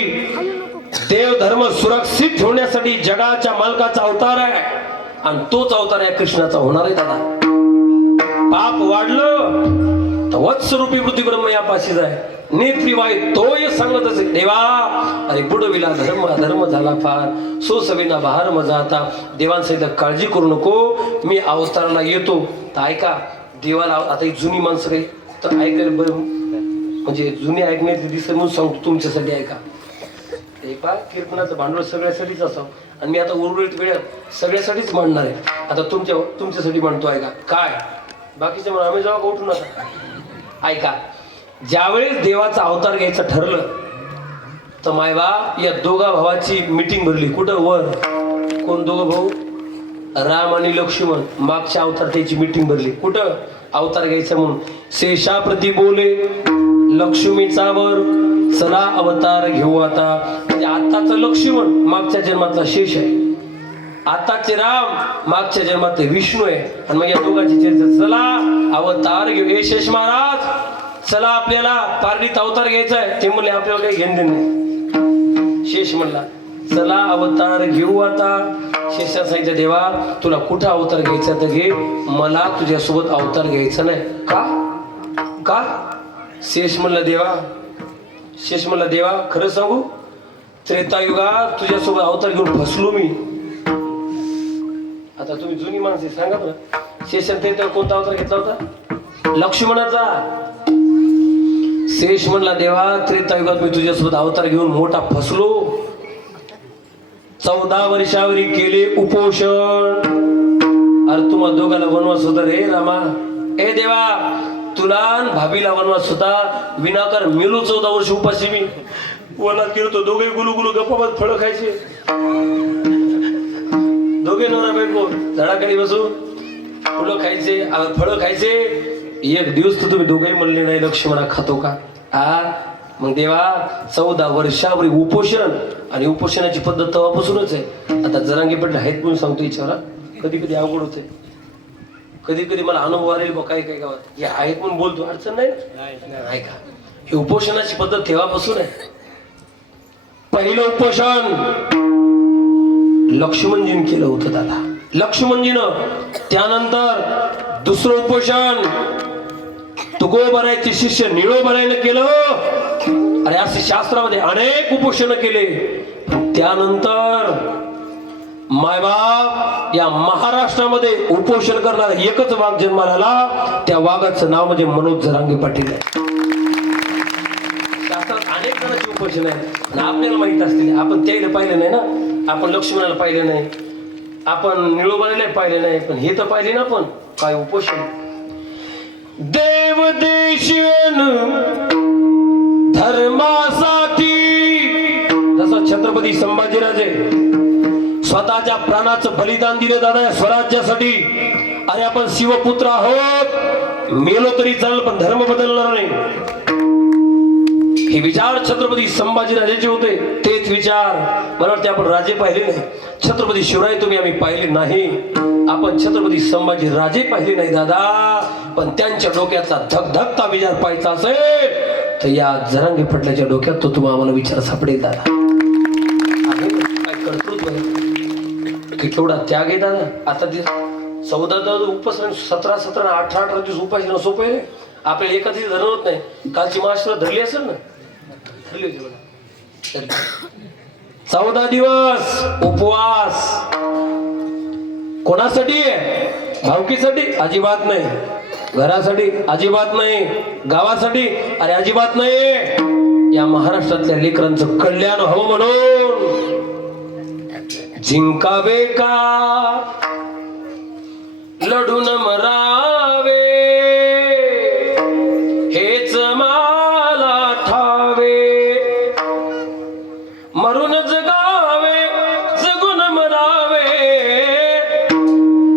देव धर्म सुरक्षित ठेवण्यासाठी जगाच्या मालकाचा अवतार आहे आणि तोच अवतार आहे कृष्णाचा होणार आहे दादा. पाप वाढलं तर वत्सरूपी बुद्धी ब्रह्म या पाशीच आहे. नेत्रीवाय तोय सांगत असे देवा अरे बुडविला धर्म अधर्म झाला फार सोसविना बहार मजा. आता देवांसहित काळजी करू नको मी अवताराला येतो. तर ऐका देवाला आता ही जुनी माणसं काही तर ऐकायला बरं म्हणजे जुनी ऐकण्याची दिसत म्हणून सांगतो तुमच्यासाठी. ऐका पा कीर्तनाचं भांडवल सगळ्यासाठीच असावं आणि मी आता उर्वरित वेळात सगळ्यासाठीच मांडणार आहे. आता तुमच्यासाठी मांडतो. ऐका काय बाकीचे म्हणून आम्ही जेव्हा उठून आता ऐका ज्यावेळेस देवाचा अवतार घ्यायचं ठरलं तर मायबा या दोघा भावाची मीटिंग भरली. कुठं वर कोण दोघं भाऊ राम आणि लक्ष्मण मागच्या अवतार त्याची मीटिंग भरली. कुठं अवतार घ्यायचा म्हणून शेषाप्रती बोले लक्ष्मीचा वर चला अवतार घेऊ आता. म्हणजे आताचं लक्ष्मण मागच्या जन्मातला शेष आहे आताचे राम मागच्या जन्मातले विष्णू आहे. आणि मग या दोघांची चर्चा चला अवतार घेऊ. हे शेष महाराज चला आपल्याला पार्लीत अवतार घ्यायचा आहे. ते म्हणले आपल्याला काही घेण देण नाही. शेष म्हणला चला अवतार घेऊ आता. शेषा सांगितलं देवा तुला कुठं अवतार घ्यायचा तर घे मला तुझ्यासोबत अवतार घ्यायचा नाही. का शेष म्हणला देवा खरं सांगू त्रेतायुगात तुझ्यासोबत अवतार घेऊन फसलो मी. आता तुम्ही जुनी माणसे सांगा बरं शेषाने त्रेतायुगात कोणता अवतार घेतला होता लक्ष्मणाचा. शेष म्हणला देवा त्रेतायुगात मी तुझ्यासोबत अवतार घेऊन मोठा फसलो. 14 वर्षावरी केले उपोषण. अरे तुम्हा दोघाला वनवास होता रे रामा. ए देवा तुला भाभीला वनवास होता विनाकार मेलो 14 वर्ष उपाशी मी. वनात गेलो दोघे गुलू गुलू गप्पात फळं खायचे. दोघे नवरा बायको झाडाखाली बसून फुलं खायचे फळं खायचे. एक दिवस तर तुम्ही दोघेही म्हणले नाही लक्ष्मणा खातो का. मग देवा 14 वर्षावर उपोषण आणि उपोषणाची पद्धत तेव्हापासूनच आहे. आता जरांगे पाटील आहेत म्हणून सांगतो विचारा, कधी कधी अवघड होते, कधी कधी मला अनुभव आलेले बघ काय काय गावात हे आहेत म्हणून बोलतो, अडचण नाही का. ही उपोषणाची पद्धत तेव्हापासून आहे. पहिलं उपोषण लक्ष्मणजीनं केलं होतं दादा, लक्ष्मणजीनं. त्यानंतर दुसरं उपोषण तुकोबरायचे शिष्य निळोबरायनं केलं. अरे असे शास्त्रामध्ये अनेक उपोषण केले. त्यानंतर मायबाप या महाराष्ट्रामध्ये उपोषण करणारा एकच वाघ जन्माला आला. त्या वाघाचं नाव म्हणजे मनोज जरांगे पाटील आहे. शास्त्रात अनेक जणांची उपोषण आहे आणि आपल्याला माहित असतील. आपण त्याला पाहिलं नाही ना, आपण लक्ष्मणाला पाहिलं नाही, आपण निळोबाला पाहिलं नाही, पण हे तर पाहिले ना आपण काय उपोषण. देव देशन धर्मासाठी, जसं छत्रपती संभाजीराजे स्वतःच्या प्राणाचं बलिदान दिलं दादा या स्वराज्यासाठी. अरे आपण शिवपुत्र आहोत, मेलो तरी चालेल पण धर्म बदलणार नाही. हे विचार छत्रपती संभाजीराजेचे होते. तेच विचार मला वाटते आपण राजे पाहिले नाही. छत्रपती शिवराय तुम्ही आम्ही पाहिले नाही, आपण छत्रपती संभाजी राजे पाहिले नाही दादा. पण त्यांच्या डोक्याचा धगधगता विचार पाहायचा असेल तर या जरांगे पाटलाच्या डोक्यात तो तुम्हाला आम्हाला विचार सापडेल दादा. काय कर्तृत्व आहे की केवढा त्याग आहे दादा. आता ते 14 उपासना 17 18 दिवस उपासना सोपं आहे. आपल्याला एका दिवशी धरण होत नाही. कालची महाराष्ट्र धरली असेल ना, धरली होती 14 दिवस उपवास. कोणासाठी? भावकीसाठी अजिबात नाही, घरासाठी अजिबात नाही, गावासाठी अरे अजिबात नाही. या महाराष्ट्रातल्या लेकरांचं कल्याण व्हावं म्हणून. जिंकावे का लढून मरावे हेच मला ठावे, मरून जगावे जगून मरावे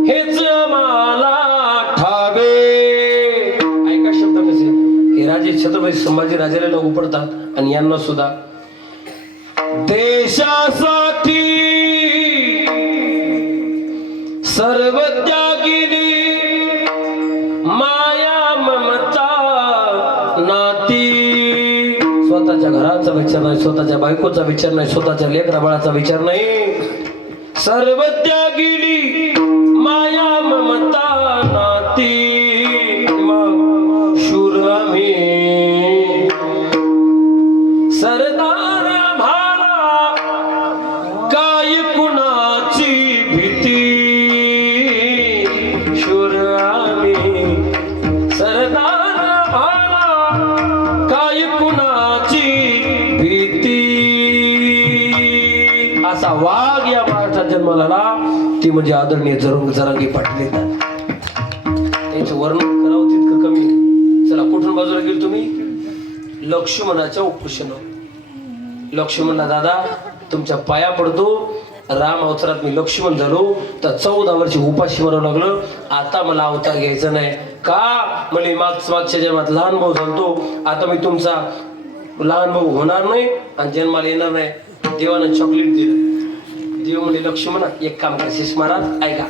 हेच मला ठावे. ऐका शब्द कसे हे राजे छत्रपती संभाजी राजाला लागू पडतात आणि यांना सुद्धा. देशासाठी सर्व त्यागिनी माया ममता नाती. स्वतःच्या घराचा विचार नाही, स्वतःच्या बायकोचा विचार नाही, स्वतःच्या लेकरा बाळाचा विचार नाही. सर्व त्यागिनी माया ममता नाती. मग शूर आम्ही सरदार भाला काय कुणाची भीती. शूर आम्ही सरदार भाला काय कुणाची भीती. असा वाघ या महाराष्ट्रात जन्माला आला ती म्हणजे आदरणीय जरांगे पाटील येतात. त्यांचं वर्णन करावं तितकं कमी. चला कुठून बाजूला गेल तुम्ही? लक्ष्मणाच्या उपोषण. लक्ष्मणला दादा तुमच्या पाया पडतो. राम अवतारात मी लक्ष्मण झालो तर 14 वर्ष उपाशी मरावं लागलं. आता मला अवतार घ्यायचा नाही का? म्हणजे मागच्या जन्मात लहान भाऊ झालतो, आता मी तुमचा लहान भाऊ होणार नाही आणि जन्माला येणार नाही. देवानं चॉकलेट दिलं. देव म्हणजे लक्ष्मणा एक काम करा शिष महाराज ऐका,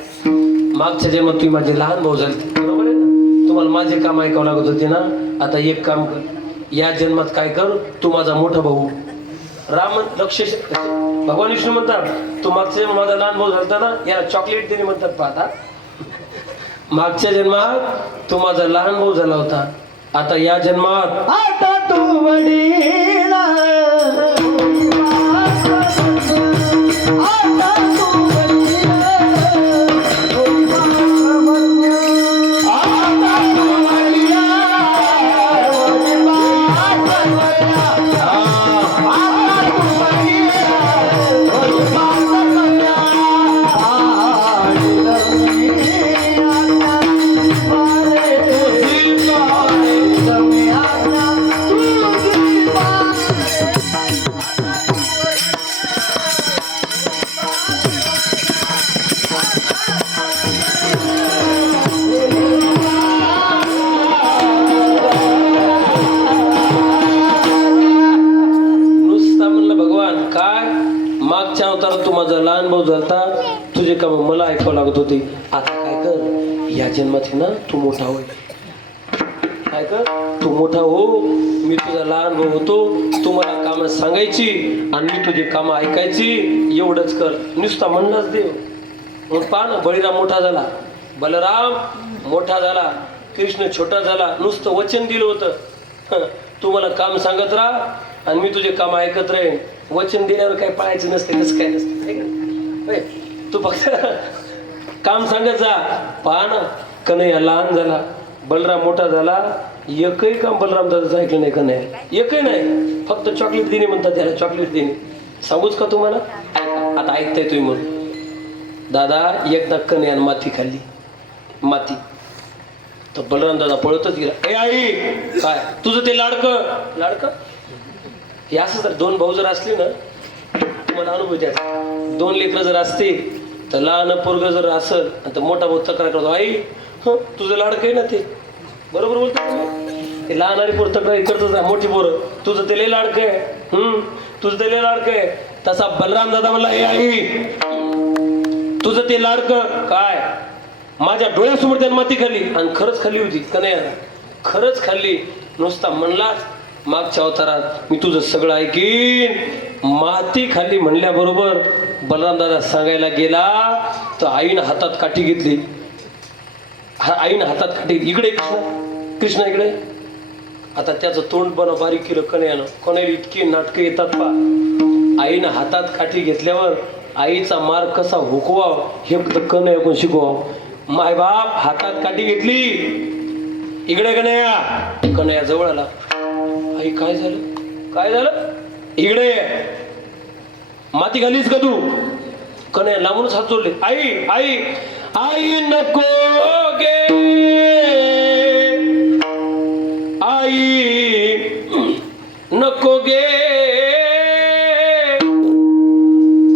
मागच्या जन्मात तुम्ही माझे लहान भाऊ झाले बरोबर आहे ना, तुम्हाला माझे काम ऐकावं लागत होते ना. आता एक काम कर, या जन्मात काय कर, तू माझा मोठा भाऊ. राम लक्ष भगवान विष्णू म्हणतात तू मागच्या माझा लहान भाऊ झालता ना, याला चॉकलेट देणे म्हणतात. पाहता मागच्या जन्मात तू माझा लहान भाऊ झाला होता, आता या जन्मात आता तू वडील. लहान भाऊ झालता, तुझे काम मला ऐकावं लागत होते. आता काय कर, या जन्मात ना तू मोठा होय. काय कर, तू मोठा हो, मी तुझा लहान भाऊ होतो, तू मला कामं सांगायची आणि मी तुझी कामं ऐकायची. एवढंच कर. नुसता म्हणलाच देव. मग पहा ना, बळीराम मोठा झाला, बलराम मोठा झाला, कृष्ण छोटा झाला. नुसतं वचन दिलं होतं, तू मला काम सांगत राहा आणि मी तुझे काम ऐकत राहीन. वचन दिल्यावर काय पाळायचं नसते, कसं काय नसते. तू फक्त काम सांगत जा. पहा ना, कन्हैया लहान झाला, बलराम मोठा झाला, एकही काम बलराम दादाचं ऐकलं नाही. कन्हैया एकही नाही, फक्त चॉकलेट देणे म्हणतात त्याला, चॉकलेट देणे. सांगूच का तुम्हाला? आता ऐकताय तुम्ही म्हणून. दादा एकदा कन्हैयानं माती खाल्ली, माती. तर बलराम दादा पळतच गेला. ए आई, काय तुझं ते लाडकं हे असं. जर दोन भाऊ जर असले ना, तुम्हाला अनुभव द्यायचा. दोन लेकरं जर असतील तर लहान पोरग जर असेल तर मोठा भाऊ तक्रार करतो, आई तुझं लाडकं आहे ना ते. बरोबर बोलतो. ते लहान पोर तक्रार करतच ना, मोठी पोरं तुझं ते लय लाडकं आहे, तुझं ते लय लाडकं आहे. तसा बलराम दादा म्हणला, ए आई तुझं ते लाडकं काय. माझ्या डोळ्यासमोर त्याने माती खाल्ली, आणि खरंच खाल्ली होती कन्हैया, खरंच खाल्ली. नुसता म्हणलाच मागच्या अवतारात मी तुझं सगळं ऐकीन. माती खाल्ली म्हणल्याबरोबर बलराम दादा सांगायला गेला तर आईनं हातात काठी घेतली. आईनं हातात काठी, इकडे कृष्णा इकडे. आता त्याचं तोंड बरं बारीक केलं कन्हैयानं. कोणाला इतकी नाटकं येतात पा. आईनं हातात काठी घेतल्यावर आईचा मार कसा हुकवाव हे कन्हैया कोण शिकवाव. माय बाप हातात काठी घेतली, इकडे कन्हैया. कन्हैया जवळ आला. आई काय झालं, इकडे माती घालीस का तू. कन्हैया लांबूनच हात जोडले. आई आई आई नको गे, आई नको गे,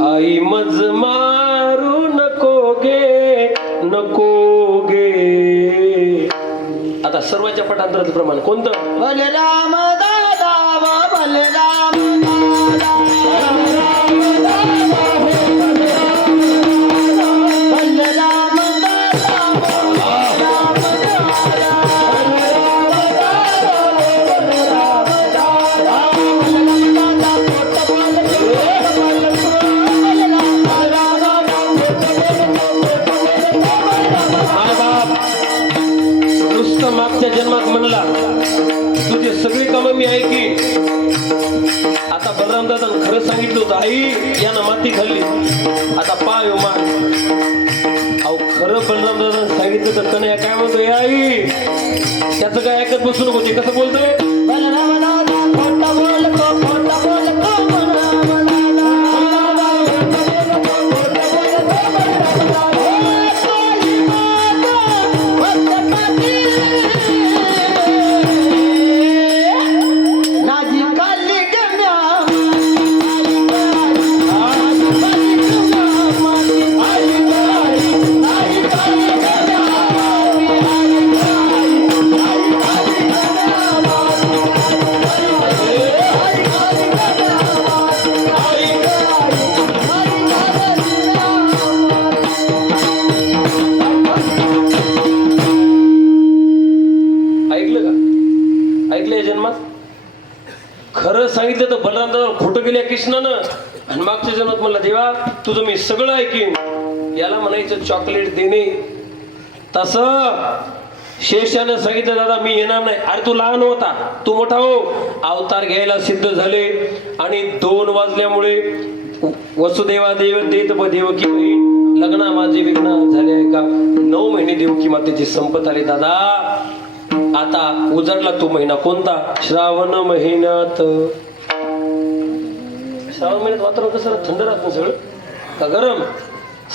आई मज मारू नको गे, नको गे. आता सर्वांच्या पटांतराचं प्रमाण कोणतं. बलराम दादा बलराम मागच्या जन्मात म्हणला तुझे सगळी कामं मी ऐकी. आता बलराम दादा खरं सांगितलं होतं, आई यानं माती खाल्ली. आता पाय मान. अहो खरं बलराम दादा सांगितलं तर कन्हैया काय म्हणतोय, आई त्याचं काय ऐकत बसू नको. ते कसं बोलतोय, बलराम दादा खोटा बोलतो, खोटा बोलतो. खरं सांगितलं तर बलराम दादा खोटं गेल्या कृष्णानं. आणि मागच्या जन्मात म्हणला, देवा तुझं मी सगळं ऐकीन. याला म्हणायचं चॉकलेट देणे. तसं शेषानं सांगितलं, दादा मी येणार नाही. अरे तू लहान होता, तू मोठा हो. अवतार घ्यायला सिद्ध झाले आणि 2 वाजल्यामुळे वसुदेवा देव देत देवकी बहीण लग्ना माझे विघ्न झाले आहे का. 9 महिने देवकी मातेची संपत आली. दादा आता उजाडला तो महिना कोणता, श्रावण महिन्यात. श्रावण महिन्यात वातावरण कसं थंड राहत ना सगळं का गरम.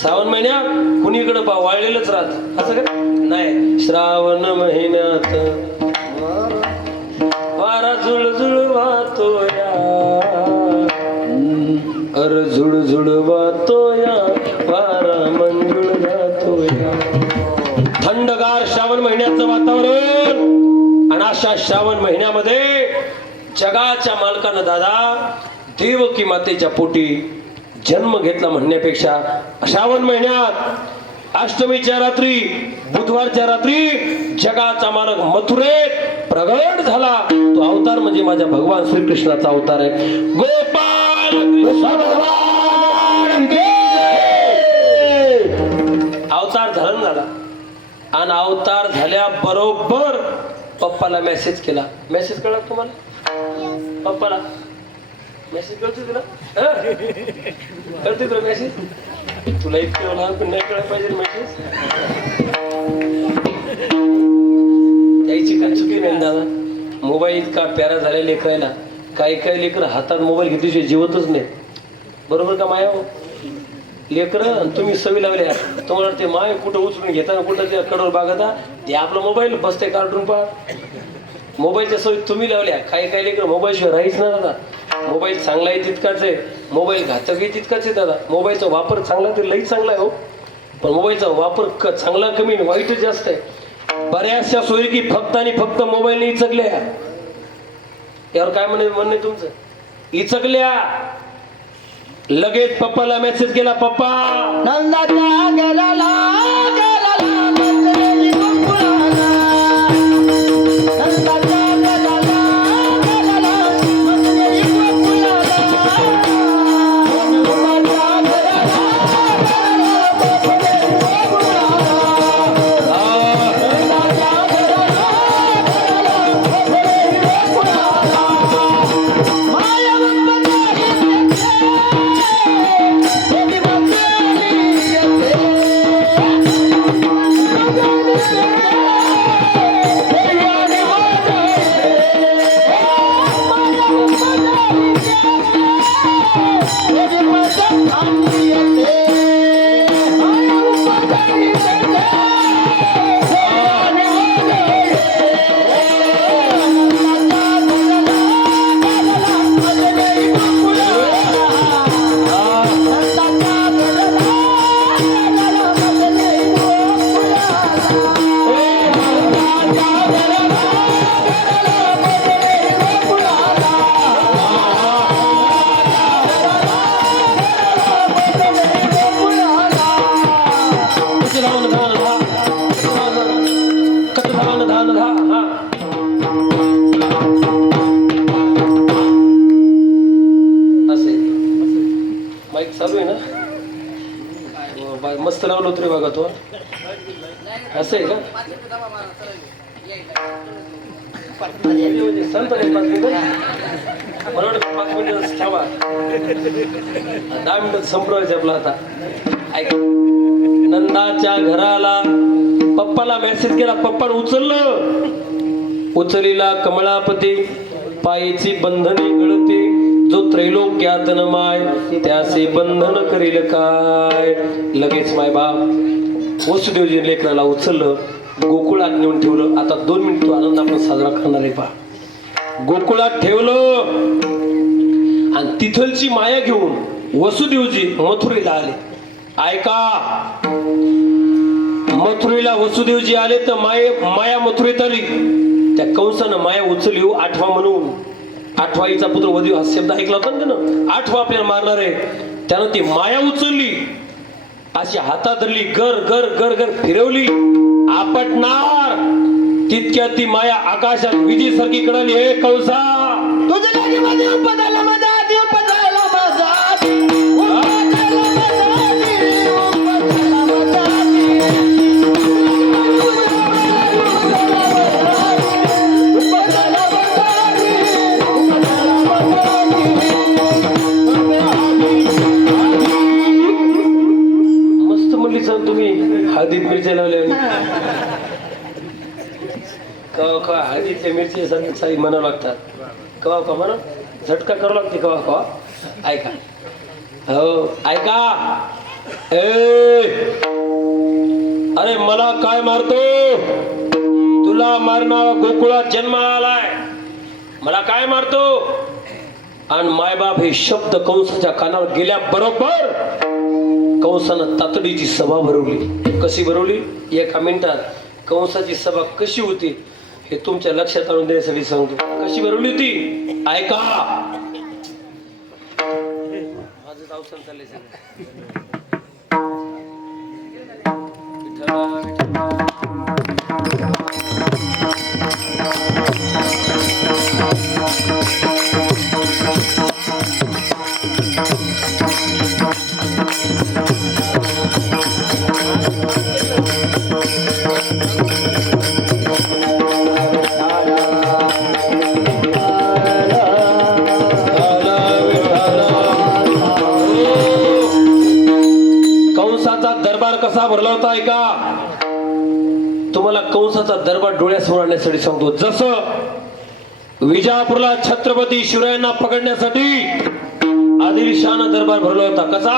श्रावण महिन्यात कुणीकडे पा वाळलेलंच राहत असं का नाही. श्रावण महिन्यात वारा झुळझुळ वाहतोया, अर झुळझुळ वाहतोया, वारा मंजुळ जातोया. थंडगार श्रावण महिन्याचं वातावरण. आणि अशा श्रावण महिन्यामध्ये जगाच्या मालकानं दादा देवकी मातेच्या पोटी जन्म घेतला म्हणण्यापेक्षा श्रावण महिन्यात अष्टमीच्या रात्री बुधवारच्या रात्री जगाचा मालक मथुरेत प्रगट झाला. तो अवतार म्हणजे माझ्या भगवान श्रीकृष्णाचा अवतार आहे. गोपाल कृष्ण भगवान की जय. अवतार धारण झाला आणि अवतार झाल्या बरोबर पप्पाला मेसेज केला. मेसेज कळला तुम्हाला? पप्पाला मेसेज कळते तुला? कळते तुला मेसेज? तुला इतकं लहान नाही कळलं पाहिजे मेसेज. त्याची काय चुकी नाही दादा. मोबाईल इतका प्यारा झालेला लेकरायला. काही काही लेकर हातात मोबाईल घेतल्याशिवाय जेवतच नाही. बरोबर का माया? लेकर तुम्ही सवय लावल्या. तुम्हाला ते माय कुठं उचलून घेताना कुठं त्या कडवर बागता ते आपला मोबाईल बसते कार्टून पहा. मोबाईलच्या सवय तुम्ही लावल्या. काही काही लेकर मोबाईल शिवाय राहीच ना दादा. मोबाईल चांगलाही तितकाच आहे, मोबाईल घातकही तितकाच आहे दादा. मोबाईलचा वापर चांगला तर लई चांगला आहे हो, पण मोबाईलचा वापर चांगला कमी वाईटच जास्त आहे. बऱ्याचशा सोयी की फक्त आणि फक्त मोबाईलने इचकल्या. यावर काय म्हणणे तुमचं? इचकल्या. लगेच पप्पाला मेसेज केला. पप्पा नंदाच्या गेला मंदिरी गोकुळाला. नंदाच्या गेला मंदिरी गोकुळाला. हनुमाच्या गेला मंदिरी गोकुळाला. नंदाच्या गेला मंदिरी गोकुळाला. माया चालू आहे ना? मस्त लावलं होतं रे बघा तो. असं आहे का? संत नाही 5 मिनिटं. मला वाटतं 5 मिनिटं थांबा. 10 मिनिटात संपवायचं आपला आता. ऐका, नंदाच्या घराला पप्पाला मेसेज केला. पप्पाने उचललेला कमळापती पायीची बंधने गळते. जो त्रैलोक्यात न माय त्याचे बंधन करील काय. लगेच माय बाप वसुदेवजी लेकराला उचललं, गोकुळात नेऊन ठेवलं. आता 2 मिनिट तो आनंद आपण साजरा करणार आहे पहा. गोकुळात ठेवलं आणि तिथलची माया घेऊन वसुदेवजी मथुरेला आले. ऐका, मथुरेला वसुदेवजी आले तर माया मथुरेत आली. त्या कंसानं माया उचलली 8वा म्हणून. 8वा हिचा पुत्र वधू हा शब्द ऐकला होता ना, 8वा आपल्याला मारणार आहे. त्यानं ती माया उचलली, अशी हातात धरली, गर गर गर गर फिरवली. आपटणार तितक्या ती माया आकाशात विजेसारखी कळली. हे कंसा तुझ्या लागी माझी उपदाला माझा आधी उपदाला माझा आधी उपदाला माझा आधी उपदाला माझा आधी उपदाला माझा आधी उपदाला माझा आधी. मस्त म्हणली सर तुम्ही. हळदीत मिरच्या लावल्या. कवा कवा हळदीतल्या मिरची साई म्हणावं लागतात. कवा कवा म्हणा झटका करावं लागते कवा कवा. ऐका, हो ऐका. अरे मला काय मारतो? तुला मारणार गोकुळात जन्म आलाय, मला काय मारतो? आणि मायबाप हे शब्द कंसाच्या कानावर गेल्या बरोबर कंसानं तातडीची सभा भरवली. कशी भरवली? 1 मिनिटात. कंसाची सभा कशी होती हे तुमच्या लक्षात आणून देण्यासाठी सांगतो. कशी भरवली होती ऐका. पावसान चालले सगळे विठ्ठला, कंसाचा दरबार कसा भरला होता ऐका. तुम्हाला कंसाचा दरबार डोळ्यासमोर आणण्यासाठी सांगतो. जसं विजापूरला छत्रपती शिवरायांना पकडण्यासाठी आदिलशाह दरबार भरला होता. कसा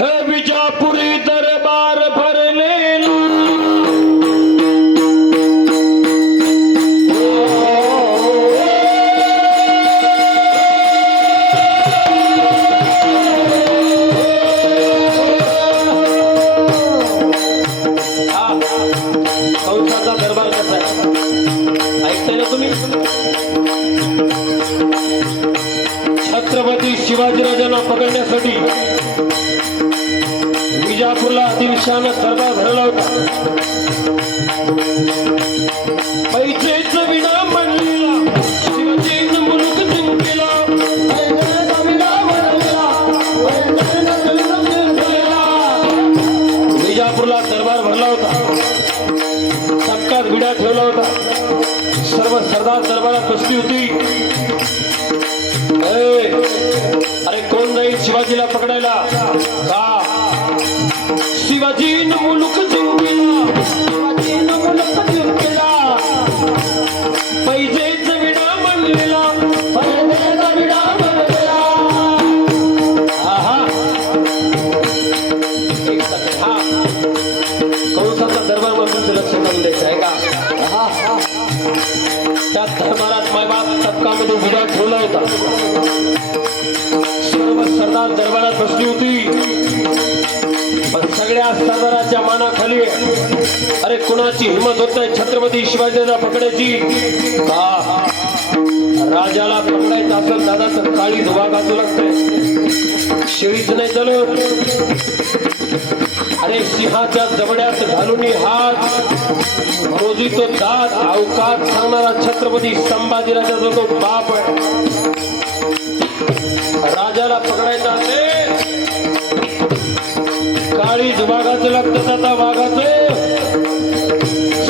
हे विजापुरी दरबार भरलेला कंसाचा दरबार कसा आहे ऐकताय ना तुम्ही. छत्रपती शिवाजीराजांना पकडण्यासाठी विजापूरला आदिलशाहनं दरबार भरला होता. पैसेच विना म्हणलेला शिवाजीनं मुलूक जिंकला. विजापूरला दरबार भरला होता. टक्कात विडा ठेवला होता. सर्व सरदार दरबारात बसली होती. अरे कोण जाईल शिवाजीला पकडायला का. शिवाजीनं मुलूक जिंकला. शिवाजीनं मुलूक जिंकला. पैसेच विडा म्हणलेला. पैसेचा विडा म्हणलेला. एक सेकंड. कंसाचा दरबार बसून लक्ष करून द्यायचं आहे का. त्या दरबारात मायबाप तबकामध्ये विडा ठेवला होता. सर्व सरदार दरबारात बसली होती. पण सगळ्या सरदाराच्या मानाखाली अरे कुणाची हिंमत होत नाही छत्रपती शिवाजीला पकडायची का. राजाला पकडायचं असेल दादा तर काळी धुवा घालू लागतंय. शेळीच नाही चालत. अरे सिंहाच्या जबड्यात घालून हात रोजी तो दात अवकात सांगणारा छत्रपती संभाजीराजाचा तो बाप आहे. राजाला पकडायचं असेल काळी वाघाचं लागतं. आता वाघाचं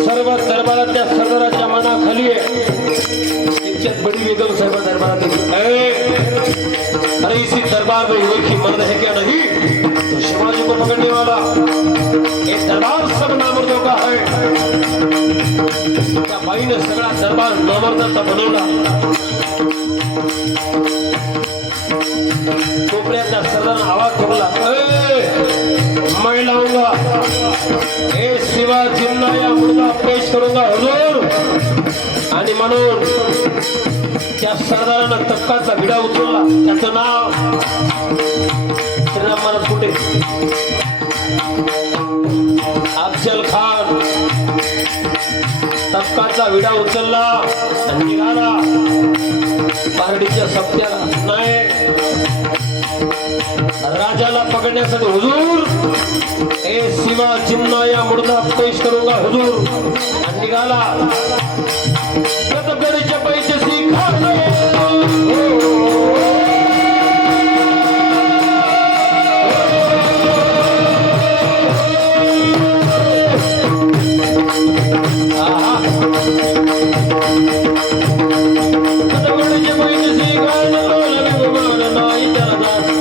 सर्व दरबारातल्या सरदाराच्या मनाखाली आहे. इतक्यात बडी बेगम सर्व दरबारात अरे इसी दरबार में एक ही मर्द है क्या नहीं. तो शिवाजी को पकड़ने वाला एक दरबार सब नामर्दों का है. त्या बाईने सगळा दरबार नामर्दाचा बनवला. कोपऱ्यातल्या सरदारांना आवाज ठोकला. मैं लाऊंगा हे शिवाजींना या मुर्दा पेश करूंगा हुजूर. आणि म्हणून त्या सरदारानं तक्काचा विडा उचलला. त्याचं नाव श्रीराम महाराज कुठे अफजल खान. तक्काचा विडा उचलला आणि निघाला पारडीच्या सप्त्याला. नाही राजाला पकडण्यासाठी हुजूर हे शिवाजींना या मुर्दा पेश करूंगा हुजूर. आणि निघाला प्रतापगडच्या पैशाची खाणे.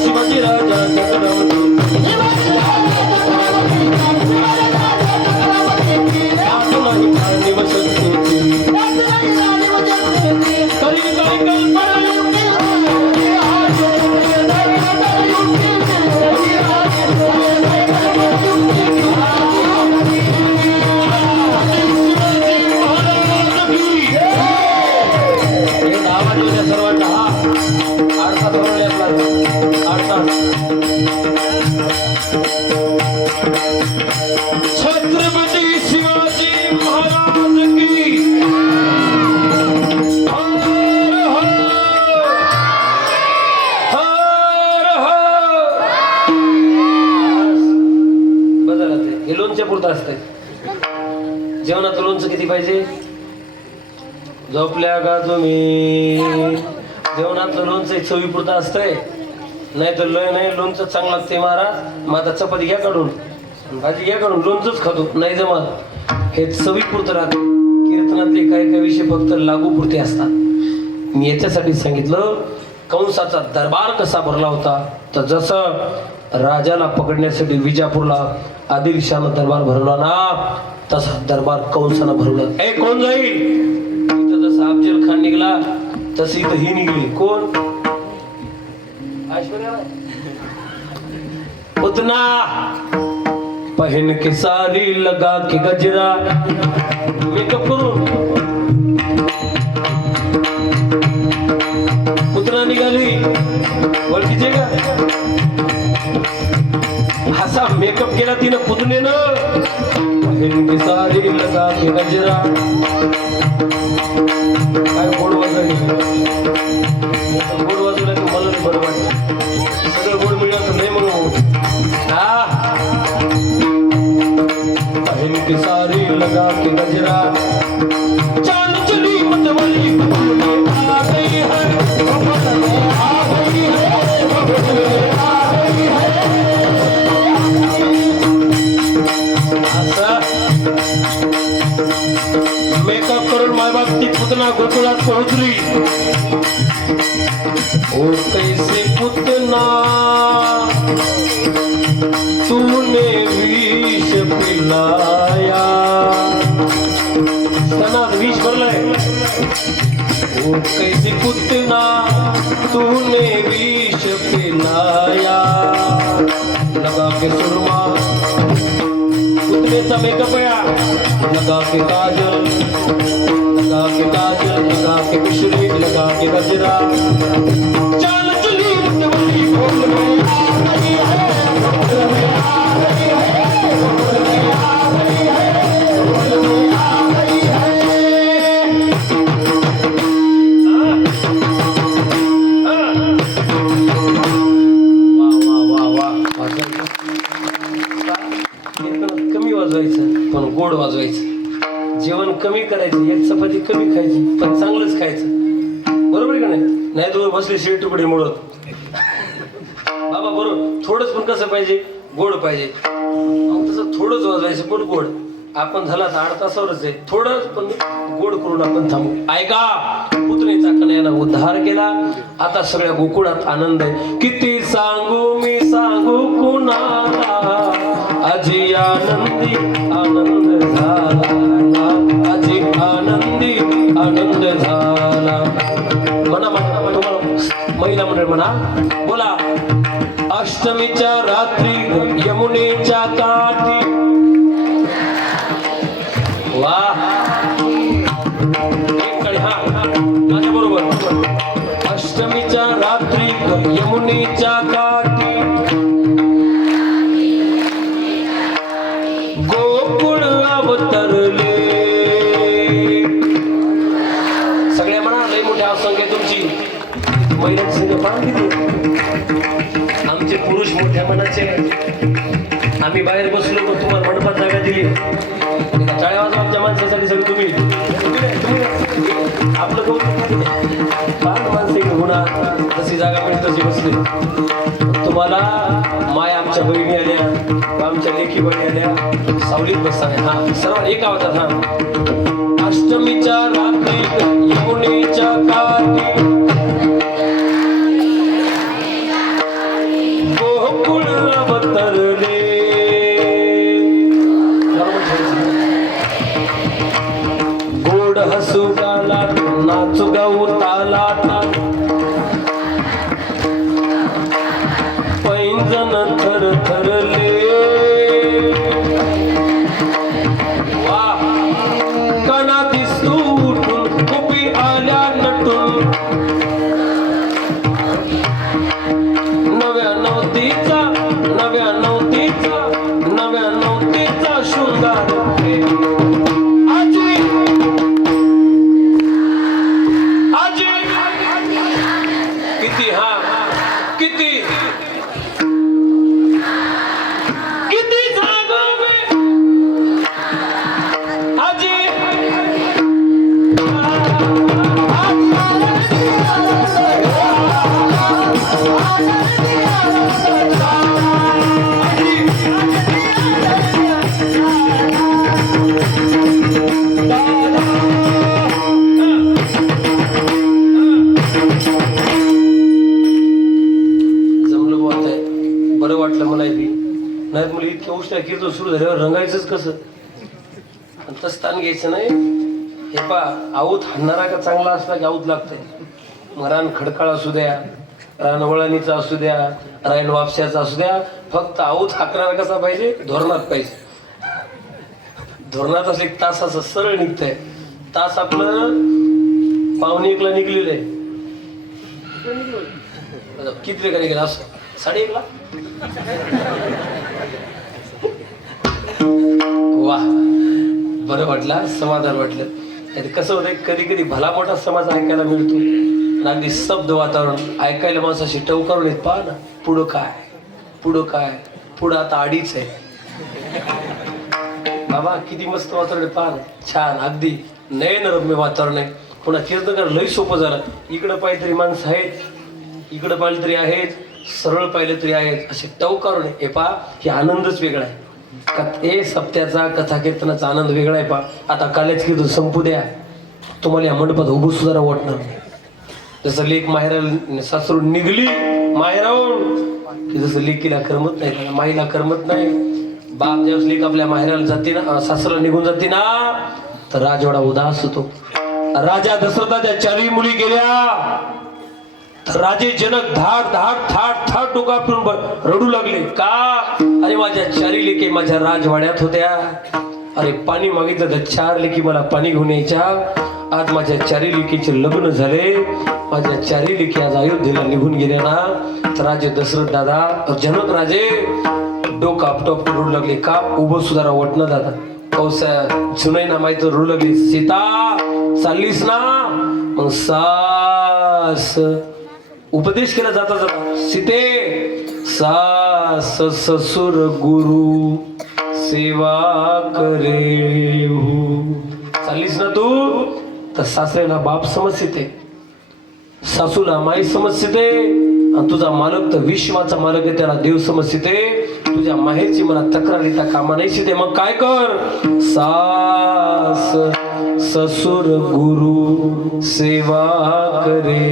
शिवाजी राजा छत्रपती शिवाजी महाराज की हर हर हर हर पुरतं असतंय. जेवणाचं लोणचं किती पाहिजे? झोपल्या का तुम्ही? जेवणाचं लोणचं चवीपुरतं असतंय, नाही तर लय नाही. लोणचं चांगलं लागते महाराज. मग आता चपाती घ्या काढून, भाजी घ्या काढून, लोणचंच खातो नाही जमत. हे चवीपुरतं राहते. कीर्तनातले काही काही विषय फक्त लागूपुरते असतात. मी याच्यासाठी सांगितलं, कंसाचा दरबार कसा भरला होता. तर जसं राजाला पकडण्यासाठी विजापूरला आदिलशाहनं दरबार भरला ना, तसा दरबार कंसानं भरवलं. ए कोण जाईल? इथं जसं अफजल खान निघाला तशी इथं ही निघली. कोण? ऐश्वर्या उतना पहन के सारी लगा के गजरा मेकअप करून उतना निघाली. ओळखीचे का? असा मेकअप केला तिनं पुतणेनं. पहन के सारी लगा के गजरा. काय गोड वाजवली, गोड वाजवलं तर मला बरं वाटतं. सगळं गोड मिळालं नाही म्हणून. पहन के सारी लगा के गजरा, चांद चली मतवाली आ गई है, आ गई है, आ गई है. असं मेकअप करून मायबाप ती पुतना गोकुळात पोहोचली. ओ कैसे पुतना तूने विष पिलाया. स्तनात विष भरलंय. ओ कैसे पुतना तूने विष पिलाया. लगा के सुरमा पुतनेचा मेकअप या. लगा के काजल, लगा के काजल, लगा के बिशरी, लगा के गजरा. चाल चली मतवाली बोल में आ गई है, बोल में आ गई है, बोल में आ गई है, बोल में आ गई है. वाह वाह वाह वाह. कमी वाजवायचं पण गोड वाजवायचं. जेवण कमी करायचं, एक चपाती कमी खायची पण चांगलंच खायचं. बरोबर का नाही? नाही दोन बसले शेट तुकडे मोडत बाबा. बरोबर. थोडंच पण कसं पाहिजे? गोड पाहिजे. तसं थोडंच वाजवायचं पण गोड. आपण झाला तर 8 तासावरच आहे. थोडंच पण गोड करून आपण थांबू. ऐका, पुतणीचा कन्यानं उद्धार केला. आता सगळ्या गोकुळात आनंद आहे. किती सांगू मी सांगू कुणाला, आजी आनंदी आनंद झाला, आजी आनंदी आनंद झाला. म्हणा म्हणा तुम्हाला महिला मंडळ म्हणा. बोला. अष्टमीच्या रात्री यमुनेच्या काठी. वा. हा माझ्या बरोबर. अष्टमीच्या रात्री यमुनेच्या काठी गोकुळ अवतरले. सगळ्या म्हणा. लई मोठी असंख्य तुमची महिन्याची संख्या पाहून किती. आमचे पुरुष मोठ्या मनाचे. आम्ही बाहेर बसलो मग तुम्हाला मंडपात जागा दिली. टाळ्या वाजवा आमच्या माणसासाठी. सगळं तुम्ही आपलं पाच माणसे होणार. जशी जागा मिळेल तशी बसली. तुम्हाला माय आमच्या बहिणी आल्या, आमच्या लेखी बहिणी आल्या. सावलीत बसता. हा सर्व एक आवाजात. हा. अष्टमीच्या रात्री यमुनेच्या काठी गोकुळ अवतरले. गोड हसू गालात, नाचू गाऊ तालात, पैंजण थर थरले. वा. कणा दिसतू उठून गोपी आल्या नटून. नव्या नवतीचा, नव्या नवतीचा, नव्या नवतीचा शृंगार. आजी आजी किती. हा किती किती जागावे. जमलं बुवा आता. बरं वाटलं मला बी. नाही मुली इतक्या उष्ण कीर्तन सुरू झाल्यावर रंगायचंच कसं. आणि तसं ताण घ्यायचं नाही. हे पा आऊत हाणणारा का चांगला असला की आऊत लागतंय. मग रान खडकाळ असू द्या, रान वळणीचा असू द्या, रान वापश्याचा असू द्या, फक्त आऊत हाकणारा कसा पाहिजे, धोरणात पाहिजे. धोरणात असं एक तास असं सरळ निघतंय. तास आपलं 1:45ला निघलेलं आहे. किती वेळा निघेल असं 1:30ला. वा बरं वाटलं, समाधान वाटलं. कसं होतंय कधी कधी भला मोठा समाज ऐकायला मिळतो आणि अगदी शब्द वातावरण ऐकायला माणसाशी टवकारून येत. पहा ना पुढं काय, पुढं काय, पुढं आता अडीच आहे. बाबा किती मस्त वातावरण आहे. पहा ना छान अगदी नयनरम्य वातावरण आहे. पुन्हा कीर्तनकार लई सोपं झालं. इकडं पाहिजे तरी माणसं आहेत, इकडं पाहिलं तरी आहेत, सरळ पाहिलं तरी आहेत, असे टवकारून आहे. हे पहा हे आनंदच वेगळा आहे. हे सप्त्याचा कथा कीर्तनाचा आनंद वेगळा आहे. पहा आता कालच कीर्तन संपू द्या, तुम्हाला या मंडपात उभं सुद्धा वाटणार नाही. जसं लेक माहेरा सासरून निघली माहेरावून की जसं लेकीला करमत नाही, त्याला माईला करमत नाही. बाप ज्यावेळेस लेक आपल्या माहेराला जाते ना, सासरा निघून जाते ना, तर राजवाडा उदास होतो. राजा दशरथाच्या 4 मुली गेल्या तर राजे जनक धाक धाक थाट थाट डोका फिरून रडू लागले. का? अरे माझ्या 4 लेकी माझ्या राजवाड्यात होत्या. अरे पाणी मागितलं तर 4 लेकी मला पाणी घेऊन यायच्या. आज माझ्या 4 लेकीचे लग्न झाले, माझ्या 4 लेकी आज अयोध्येला निघून गेल्या ना. तर राजे दशरथ दादा जनक राजे डोका आपटोप रडू लागले. का? उभं सुधारा वाटणं दादा. कौसा जुनै ना माहिती रडू लागली. सीता चाललीस ना? मग सास उपदेश केला जाता जाता. सीते सास ससुर गुरु सेवा करे. चाललीस ना तू तर सासऱ्याला बाप समजते, सासूला माई समजते, आणि तुझा मालक तर विश्वाचा मालक आहे त्याला देव समजते. तुझ्या माहेरची मला तक्रार येता कामा नाही शिते. मग काय कर? सास ससुर गुरु सेवा करे.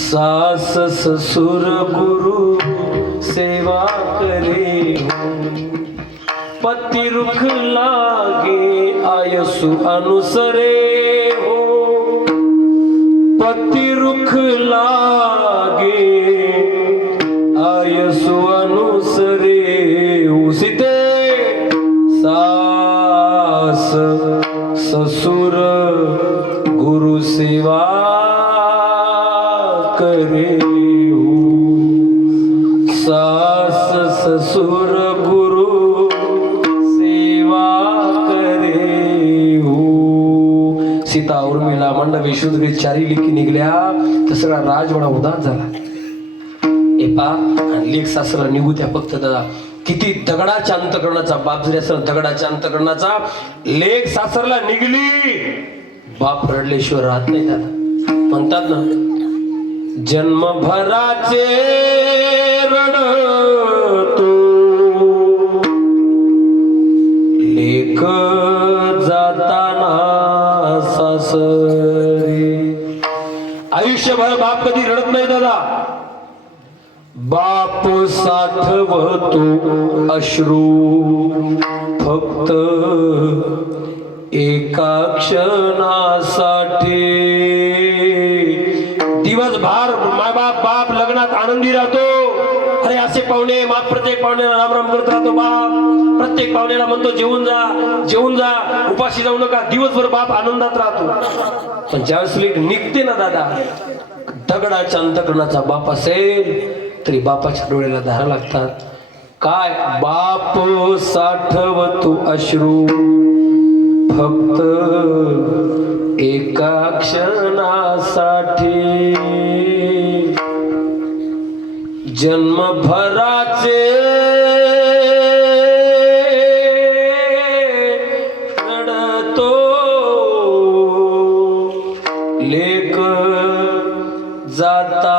सास ससुर गुरु सेवा करे. पति रुख लागे आयसु अनुसरे हो. पति रुख लागे आयसु अनुसरे. उसिते सास ससुर गुरु सेवा करे. सास ससुर गुरु सेवा करे. सीता उर्मिला मंडवी शूद्री 4 लेकी निघल्या तर सगळा राजवाडा उदास झाला. एपा लेख सासरा निघू त्या फक्त दादा. किती दगडाच्या अंतकरणाचा बाप जरी असला दगडाच्या अंतकरणाचा लेख सासरला निघली, बाप रडल्याशिवाय राहत नाही दादा. म्हणतात ना जन्मभराचे रडतो लेख जाताना सासरी. आयुष्यभर बाप कधी रडत नाही दादा. बाप साठवतो अश्रू फक्त एका क्षणासाठी. दिवसभर माय बाप लग्नात आनंदी राहतो. अरे असे पाहुणे प्रत्येक पाहुण्याला राम राम करत राहतो बाप. प्रत्येक पाहुण्याला म्हणतो जेवून जा जेवून जा, उपाशी जाऊ नका. दिवसभर बाप आनंदात राहतो. पण ज्यावेळेस लेक निघते ना दादा, दगडाच्या अंतकरणाचा बाप असेल तरी बापाच्या डोळ्याला धारा लागतात. काय? बाप साठवतो अश्रू फक्त एका क्षणासाठी. जन्मभराचे रडतो लेक जाता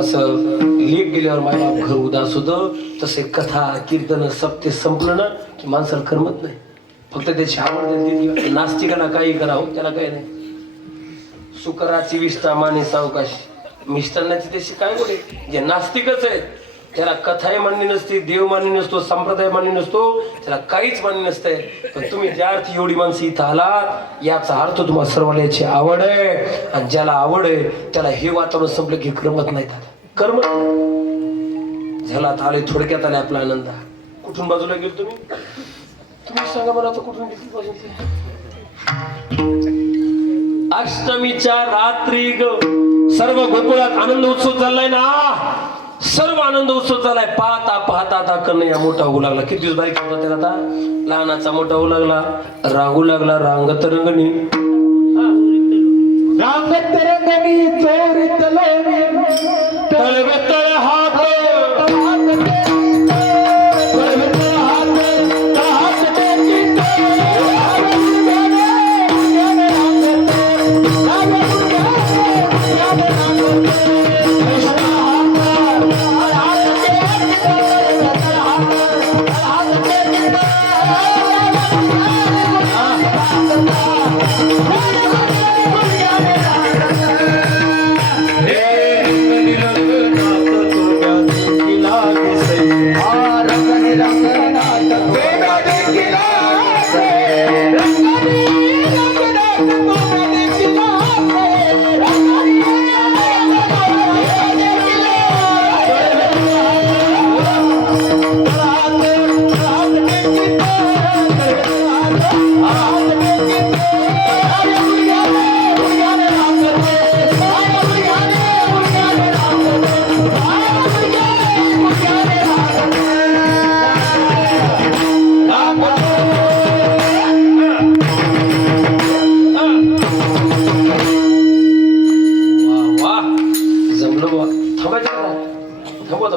असं लेख गेल्यावर मायबाप घर उदास होतं, तसे कथा कीर्तन सप्ते संपलं ना की माणसाला करमत नाही. फक्त त्याची आवड देते. नास्तिकाला काही करावं त्याला काही नाही. सुकराची विष्ठा माने सावकाशी, मिष्टांनाची त्याची काय गोडे. जे नास्तिकच आहेत त्याला कथाही मान्य नसते, देव मान्य नसतो, संप्रदाय मान्य नसतो, त्याला काहीच मान्य नसतंय. पण तुम्ही ज्या अर्थी एवढी माणसं इथं आलात याचा अर्थ तुम्हाला सर्वांना याची आवड आहे. आणि ज्याला आवड आहे त्याला हे वातावरण संपलं की करमत नाही. करमत झाला आले, थोडक्यात आले आपला आनंद. कुठून बाजूला गेलो तुम्ही? तुम्ही सांगा मला आता कुठून गेली बाजूला? अष्टमीच्या रात्री सर्व गोकुळात आनंद उत्सव चाललाय ना, सर्व आनंद उत्सव चाललाय. पाहता पाहता आता कन्हैया मोठा होऊ लागला. किती दिवस बारीक होता त्याला, आता लहानाचा मोठा होऊ लागला, रांगू लागला. रांगत रंगणी रांगत रंगणी चोरीत लोणी तळवे तळ हात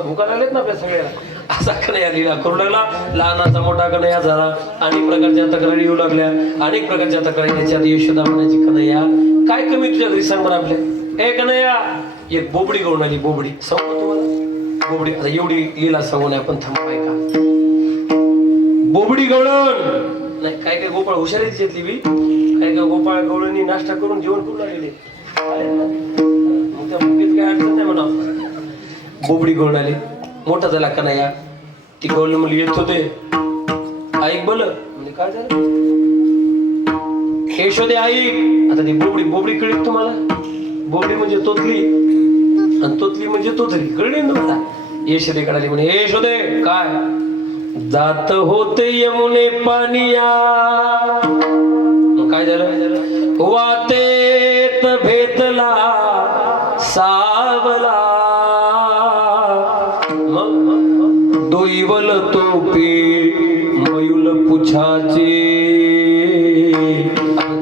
भूका लागलेत ना आपल्या सगळ्याला. असा कन्हैया लीला करू लागला. लहानाचा मोठा कन्हैया झाला. अनेक प्रकारच्या तक्रारी येऊ लागल्या. अनेक प्रकारच्या तक्रारी. त्याच्यात यशोदा म्हणायची, कन्हैया काय कमी तुझ्या घरी सांग बरं आपल्या. ए कन्हैया, एक बोबडी घेऊन आली. बोबडी सांगू तुम्हाला. बोबडी आता एवढी लीला सांगू नये आपण, थांबाय का. बोबडी गवळण नाही, काय काय गोपाळ हुशारीच घेतली बी. काय काय गोपाळ गवळणी नाश्ता करून जेवण करून लागलेले. मग त्या मुलीत काय अडचण नाही म्हणा. बोबडी गवळण आली. मोठा झाला कन्हैया. ती गवळण मुली येत होते. ऐक बोल म्हणजे काय झालं. यशोदे ऐक. आता ती बोबडी बोबडी कळली तुम्हाला. बोबडी म्हणजे तोतली आणि तोतली म्हणजे तोतली. कळली ना तुम्हाला. यशोदे कळाली म्हणे, यशोदे काय जात होते यमुने पानिया. मग काय झालं. वाटेत भेटला सावला. दोईवल तोपी मयूल पुछाचे.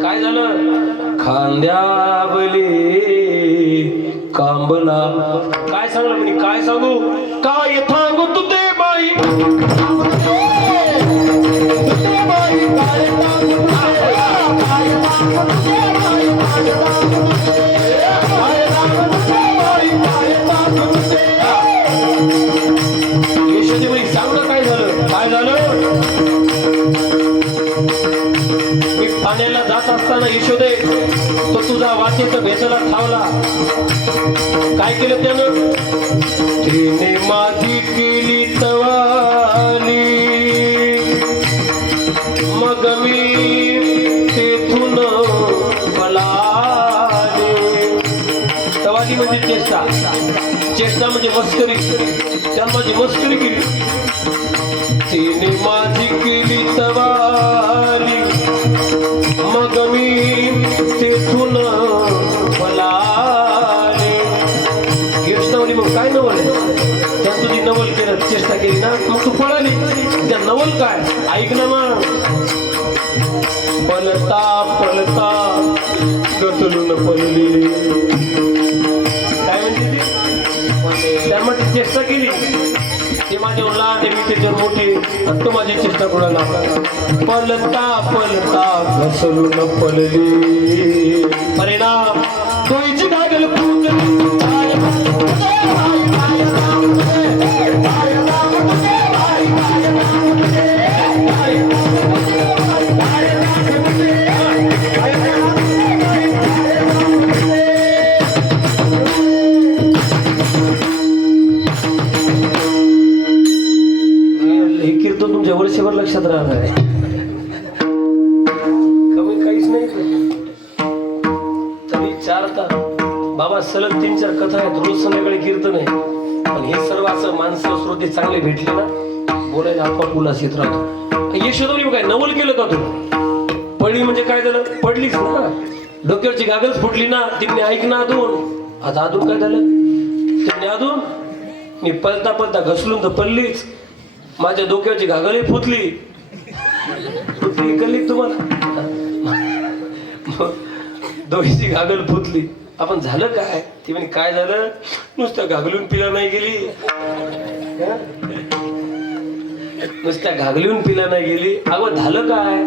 काय झालं. खांद्यावले कांबला. काय सांगलं म्हणे. काय सांगू काय सांगू तू ते बाई. सांगलं काय झालं. काय झालं. मी पाण्याला जात असताना यशोदे तो तुझा वाटेत भेटला थावला. काय केलं त्यानं. तिने माझी केली तवाली. मग मी तेथून पळाले. तवाली म्हणजे चेष्टा. चेष्टा म्हणजे मस्करी. त्यानं माझी मस्करी केली. तिने माझी केली तवाली. मग मी तेथून पळाले. कृष्णावली मग काय नवल आहे. त्या तुझी नवल केलं चेष्टा केली ना मग तू पळाली. त्या नवल काय ऐक ना मग. पळता पळता गतलून पळली. काय म्हणते ती. त्यामध्ये चेष्टा केली. ते माझे लहान मी त्याच्यावर मोठे आणि तो माझी चेष्टा कोणाला. पळता पळता घसलून पळली. परिणाम तोची घागल पूजली. लक्षात राहणार आहे. कमी काहीच नाही तरी 4 तास बाबा सलग 3-4 कथा आहेत, रोज संध्याकाळी कीर्तन आहे. पण हे सर्व असं माणसं श्रोते चांगले भेटले ना, बोलायला आपोआप उल्हास येत राहतो. यशोदाने काय नवल केलं का तू? पडली म्हणजे काय झालं? पडलीच ना, डोक्यावरची गागलच फुटली ना, तिने ऐक ना अजून. आता अजून काय झालं? तिने अजून मी पलता पलता घसलून तर पडलीच, माझ्या डोक्यावरची गागलही फुटली. कळली तुम्हाला? दोघीची गागल फुटली. आपण झालं काय? ती म्हणे काय झालं? नुसतं घागलून पिला नाही गेली, नुसत्या घागलून पिला नाही गेली. अगं झालं काय?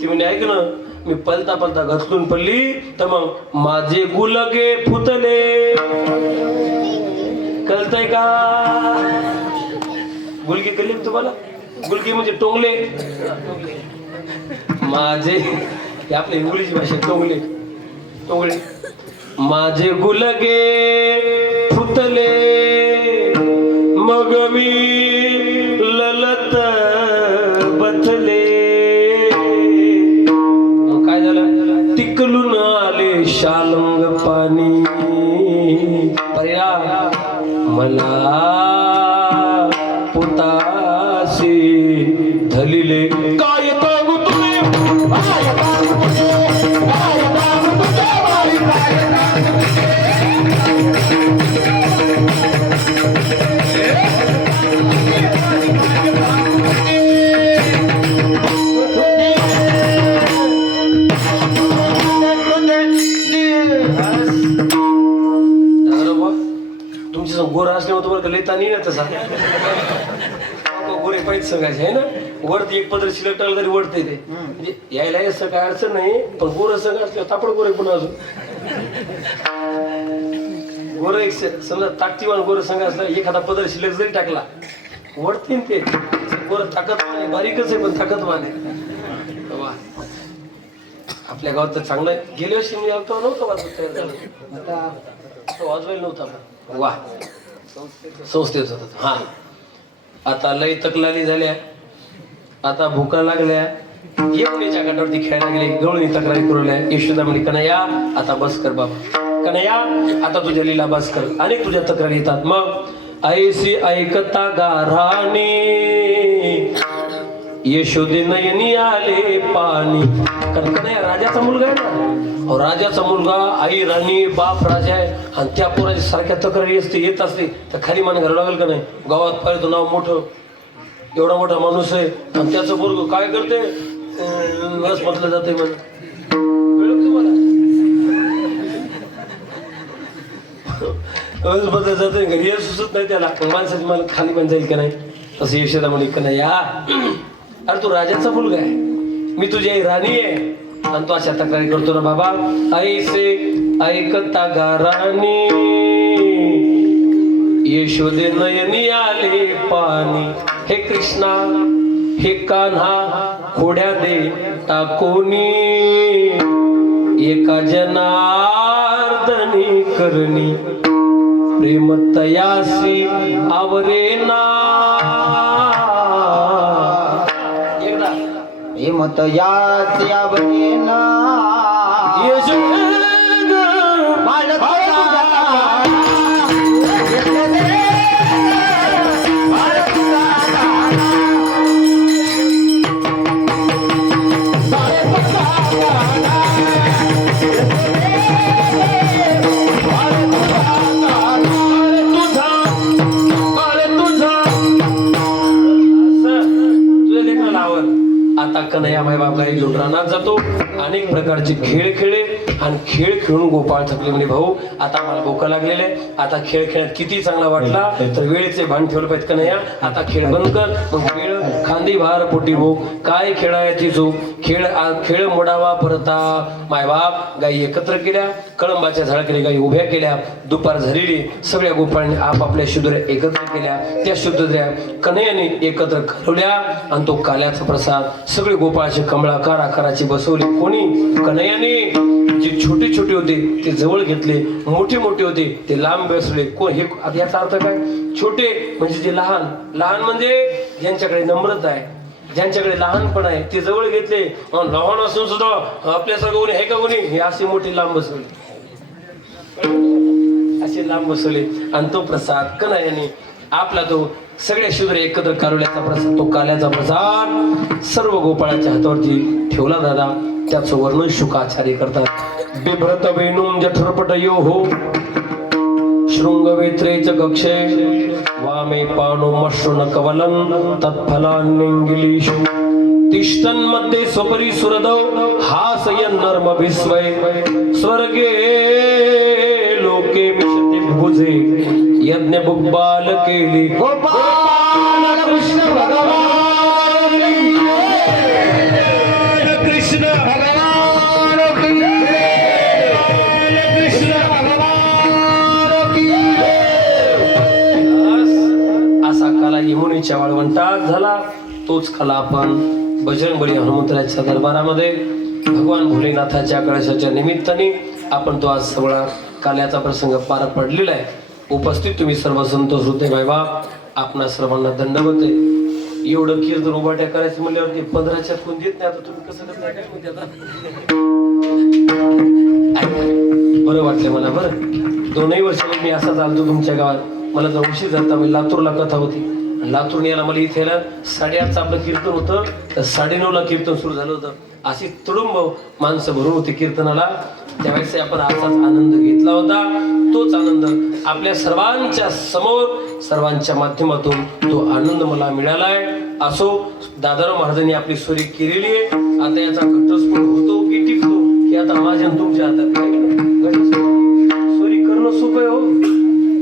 ती म्हणे ऐक ना, मी पलता पलता घसलून पडली तर मग माझे गुलगे फुटले. कळतंय का? गुलगे कळले तुम्हाला? गुलगे म्हणजे टोंगले. माझे हे आपल्या इंग्लिश भाषेत टोंगले, टोंगळे. माझे गुलगे फुटले मग मी ललत बथले. मग काय झालं? तिकलून आले शालंग पाणी, पर्या मला पुताशी धलिले. काय तागू तुम्ही, काय तागू तुझे, काय तागू तुझे, काय तागू तुझे. तुमची गोर असल्यावर तुम्हाला लेता नाही ना तसा. गोरे पाहिजे सांगायचे आहे ना, वरती एक पदर शिलक टाकलं तरी वडते ते. म्हणजे यायला असं काय अडचण नाही, पण गोर संघ असल्यावर तापड गोरे पण अजून गोर एक समजा ताकदीवान गोर संघ असला, एखादा पदर शिलक जरी टाकला वडतीन ते. गोर ताकदवान आहे, बारीकच आहे पण ताकदवान आहे. वा, आपल्या गावात तर चांगलं आहे. गेल्या वर्षी मी आलतो नव्हतं वाजवत, तयार झालं वाजवायला नव्हता. वा, संस्थेच होत. हा, आता लय तक्रारी झाल्या, आता भुका लागल्या, यमुनेच्या घाटावरती खेळायला गेले, गवळणी तक्रारी करूल्या. यशोदा म्हणे कन्हैया आता बस कर बाबा, कन्हैया आता तुझ्या लीला बस कर, अनेक तुझ्या तक्रारी येतात. मग ऐसी ऐकता गाराणी यशोदे नयनी आले पाणी. कारण कन्हैया राजाचा मुलगा आहे ना, राजाचा मुलगा, आई राणी, बाप राजा आहे, आणि त्या पोराची सारख्या तक्रारी असते, येत असते, तर खाली मान घालावं लागेल का नाही? गावात पाहिजे नाव मोठं, एवढा मोठा माणूस आहे, आणि त्याचं पोरग काय करते? बस म्हटलं जाते म्हण. कळलं तुम्हाला? बस म्हटलं जाते, घरी सुचत नाही त्याला, माणसाची मला खाली पण जाईल का नाही? तसं यशोदा म्हणे का नाही, या अरे तू राजाचा मुलगा आहे, मी तुझी आई राणी आहे, आणि तो अशा तक्रारी करतो ना बाबा. ऐसे ऐकता गाराणी यशोदे नयनी आले पाणी. हे कृष्णा, हे कान्हा, खोड्या दे टाकोनी, एका जनार्दनी करणी, प्रेम तयासी आवरे ना. हिमत याच यावरेना आता कन्हैया माय बाप काही घेऊन रानात जातो, अनेक प्रकारचे खेळ खेळले, आणि खेळ खेळून गोपाळ थकले. म्हणे भाऊ आता मला भोका लागलेले, आता खेळ खेळत किती चांगला वाटला, तर वेळेचे भान ठेवलं पाहिजे कन्हैया, आता खेळ बंद कर. मग खेळ खांदी भार पोटी भो, काय खेळायची जो खेळ, खेळ मोडावा परता. माय बाप गाई एकत्र केल्या, कळंबाच्या झाडाकडे गाई उभ्या केल्या, दुपार झालेली, सगळ्या गोपाळांनी आपापल्या शुद्ध्या एकत्र केल्या. त्या शुद्ध्या कन्हैयाने एकत्र घालवल्या, आणि तो काल्याचा प्रसाद सगळे गोपाळाचे कमळाकार आकाराचे बसवले. कोणी? कन्हैयाने. जे छोटे छोटे होते ते जवळ घेतले, मोठे मोठे होते ते लांब बसले. कोण? हे याचा अर्थ काय? छोटे म्हणजे जे लहान, लहान म्हणजे ज्यांच्याकडे नम्रता आहे, ज्यांच्याकडे लहानपण आहे ते जवळ घेतले, लहान असून सुद्धा आपल्यासारखं कोणी आहे का कोणी, हे असे मोठे लांब बसवले, असे लांब बसवले. आणि तो प्रसाद कन्हैयाने आपला तो सगळ्या शूद्र एकत्र कालवल्याचा प्रसाद, तो काल्याचा प्रसाद सर्व गोपाळाच्या हातावरती ठेवला. दादा त्याचं वर्णन शुकाचार्य करतात. बिभ्रत वेणुम जठरपटयो हो शृंगवेत्रेच कक्षे वामे पाणो मश्रुन कवलं तत्फलान्निंगिलीषु तिष्ठन् मध्ये स्वपरी सुरदौ हासयन् नर्मभिस्वै स्वर्गे लोके मिशति भुजे यज्ञ बुग्बाल केली. गोपाल कृष्ण भगवान कृष्ण भगवान कृष्ण भगवान की. असा काला यमुनेच्या वाळवंटात झाला. तोच काला आपण बजरंगबली हनुमंतराच्या दरबारामध्ये भगवान भोलेनाथाच्या कळशाच्या निमित्ताने आपण तो आज सगळा काल्याचा प्रसंग पार पडलेला आहे. उपस्थित तुम्ही सर्व संत श्रोते भाई बाप, आपणा सर्वांना दंडवत आहे. एवढं कीर्तन उभाट्या करायचं म्हणल्यावरती 15च्या कोण देत नाही. आता तुम्ही कसं करताय काय म्हणते आता. बरं वाटलं मला. बरं 2 वर्ष मी असाच आलतो तुमच्या गावात. मला जर उशीर झाला, मी लातूरला कथा होती. लातूर यायला मला इथे यायला 8:30चं आपलं कीर्तन होतं, तर 9:30ला कीर्तन सुरू झालं होतं. अशी तुडुंब माणसं भरून होती कीर्तनाला. त्यावेळेस आपण असाच आनंद घेतला होता. तोच आनंद आपल्या सर्वांच्या समोर, सर्वांच्या माध्यमातून तो आनंद मला मिळालाय. असो, दादराव महाराजांनी आपली सोरी केलेली आहे. आता याचा घटस्फोट होतो की टिकतो की आता माझ्या तुमच्या हातात आहे. सोरी करणं सोपं आहे हो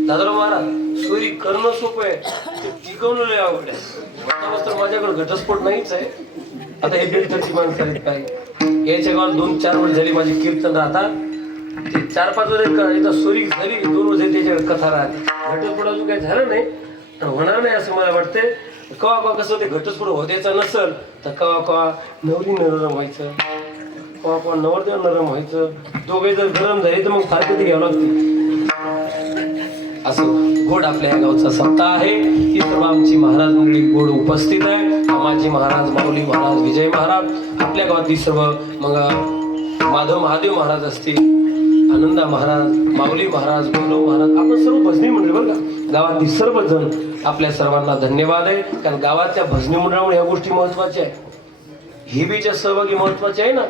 दादराव महाराज, सोरी करणं सोपं आहे, ते टिकवणं लय अवघड आहे. तर माझ्याकडे घटस्फोट नाहीच आहे. आता हे बेलटरची माणसं आहेत काय, याच्या गावात 2-4 वर्ष झाली माझी कीर्तन राहतात. ते 4-5 वर्ष एकदा सोरी झाली, 2 वर्ष त्याच्याकडे कथा राहते. घटस्फोट अजून काही झालं नाही, पण होणार नाही असं मला वाटते. कवा कवा कसं ते घटस्फोट होत्याचा नसल तर कवा कवा नवरी नरम व्हायचं, कवा कवा नवरदेव नरम व्हायचं. दोघे जर गरम झाले तर मग फार कधी घ्यावं लागते. असं गोड आपल्या या गावचा सप्ताह आहे. ही सर्व आमची महाराज मंडळी गोड उपस्थित आहे. मामाजी महाराज, माऊली महाराज, विजय महाराज, आपल्या गावातली सर्व, मग महादेव महाराज असतील, आनंदा महाराज, माऊली महाराज, बोलव महाराज, आपण सर्व भजनी मंडळी बरं का. गावातली सर्वजण आपल्या सर्वांना धन्यवाद आहे. कारण गावातल्या भजनी मंडळामुळे ह्या गोष्टी महत्वाच्या आहे. हिबीच्या सहभागी महत्वाचे आहे ना.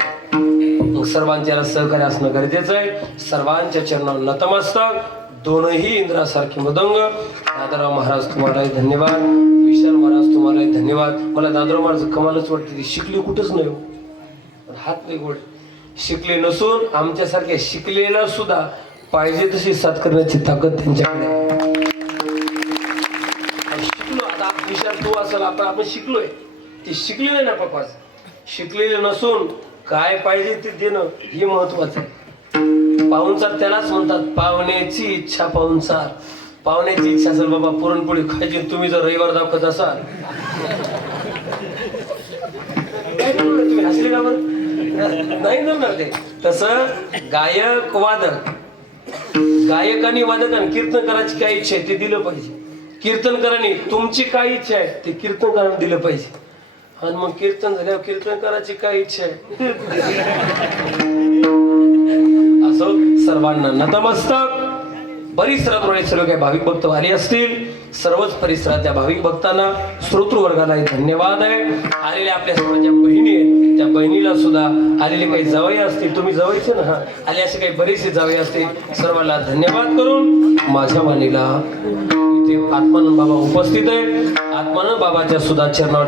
मग सर्वांच्या सहकार्य असणं गरजेचं आहे. सर्वांच्या चरणावर नतमस्तक. दोनही इंद्रासारखे मृदंग. दादराव महाराज तुम्हाला धन्यवाद. विशाल महाराज तुम्हाला धन्यवाद. मला दादराव महाराज कमालच वाटते, ती शिकली कुठंच नाही हो, हात नाही गोड. शिकले नसून आमच्यासारख्या शिकलेला सुद्धा पाहिजे तशी साथ करण्याची ताकद त्यांच्याकडे आहे. शिकलो आता विशाल तू असेल, आपण शिकलोय, ते शिकले नाही ना पप्पा. शिकलेले नसून काय पाहिजे ते देणं हे महत्वाचं आहे. पाहुणचार त्यालाच म्हणतात, पाहुण्याची इच्छा पाहुणचार. पाहुण्याची इच्छा असेल बाबा पुरणपोळी खायची, तुम्ही जर रविवार दाखवत असाल तुम्ही हसले का बरं, नाही जमणार ते. तसं गायक वादक, गायक आणि वादक आणि कीर्तन करायची काय इच्छा आहे ते दिलं पाहिजे. कीर्तनकारांनी तुमची काय इच्छा आहे ते कीर्तनकारांना दिलं पाहिजे. आणि मग कीर्तन झाल्यावर कीर्तन करायची काय इच्छा आहे असो. सर्वांना नतमस्तक. परिसरात सर्व काही भाविक भक्त आले असतील, सर्वच परिसरातल्या भाविक भक्तांना, श्रोतृ वर्गाला धन्यवाद आहे. आलेल्या आपल्या सर्वांच्या बहिणी आहेत, त्या बहिणीला सुद्धा, आलेले काही जावई असतील, तुम्ही जावईचे ना, आले असे काही बरेचसे जावई असतील, सर्वांना धन्यवाद करून माझ्या वाणीला इथे आत्मानंद बाबा उपस्थित आहे. आत्मानंद बाबाच्या सुद्धा चरणावर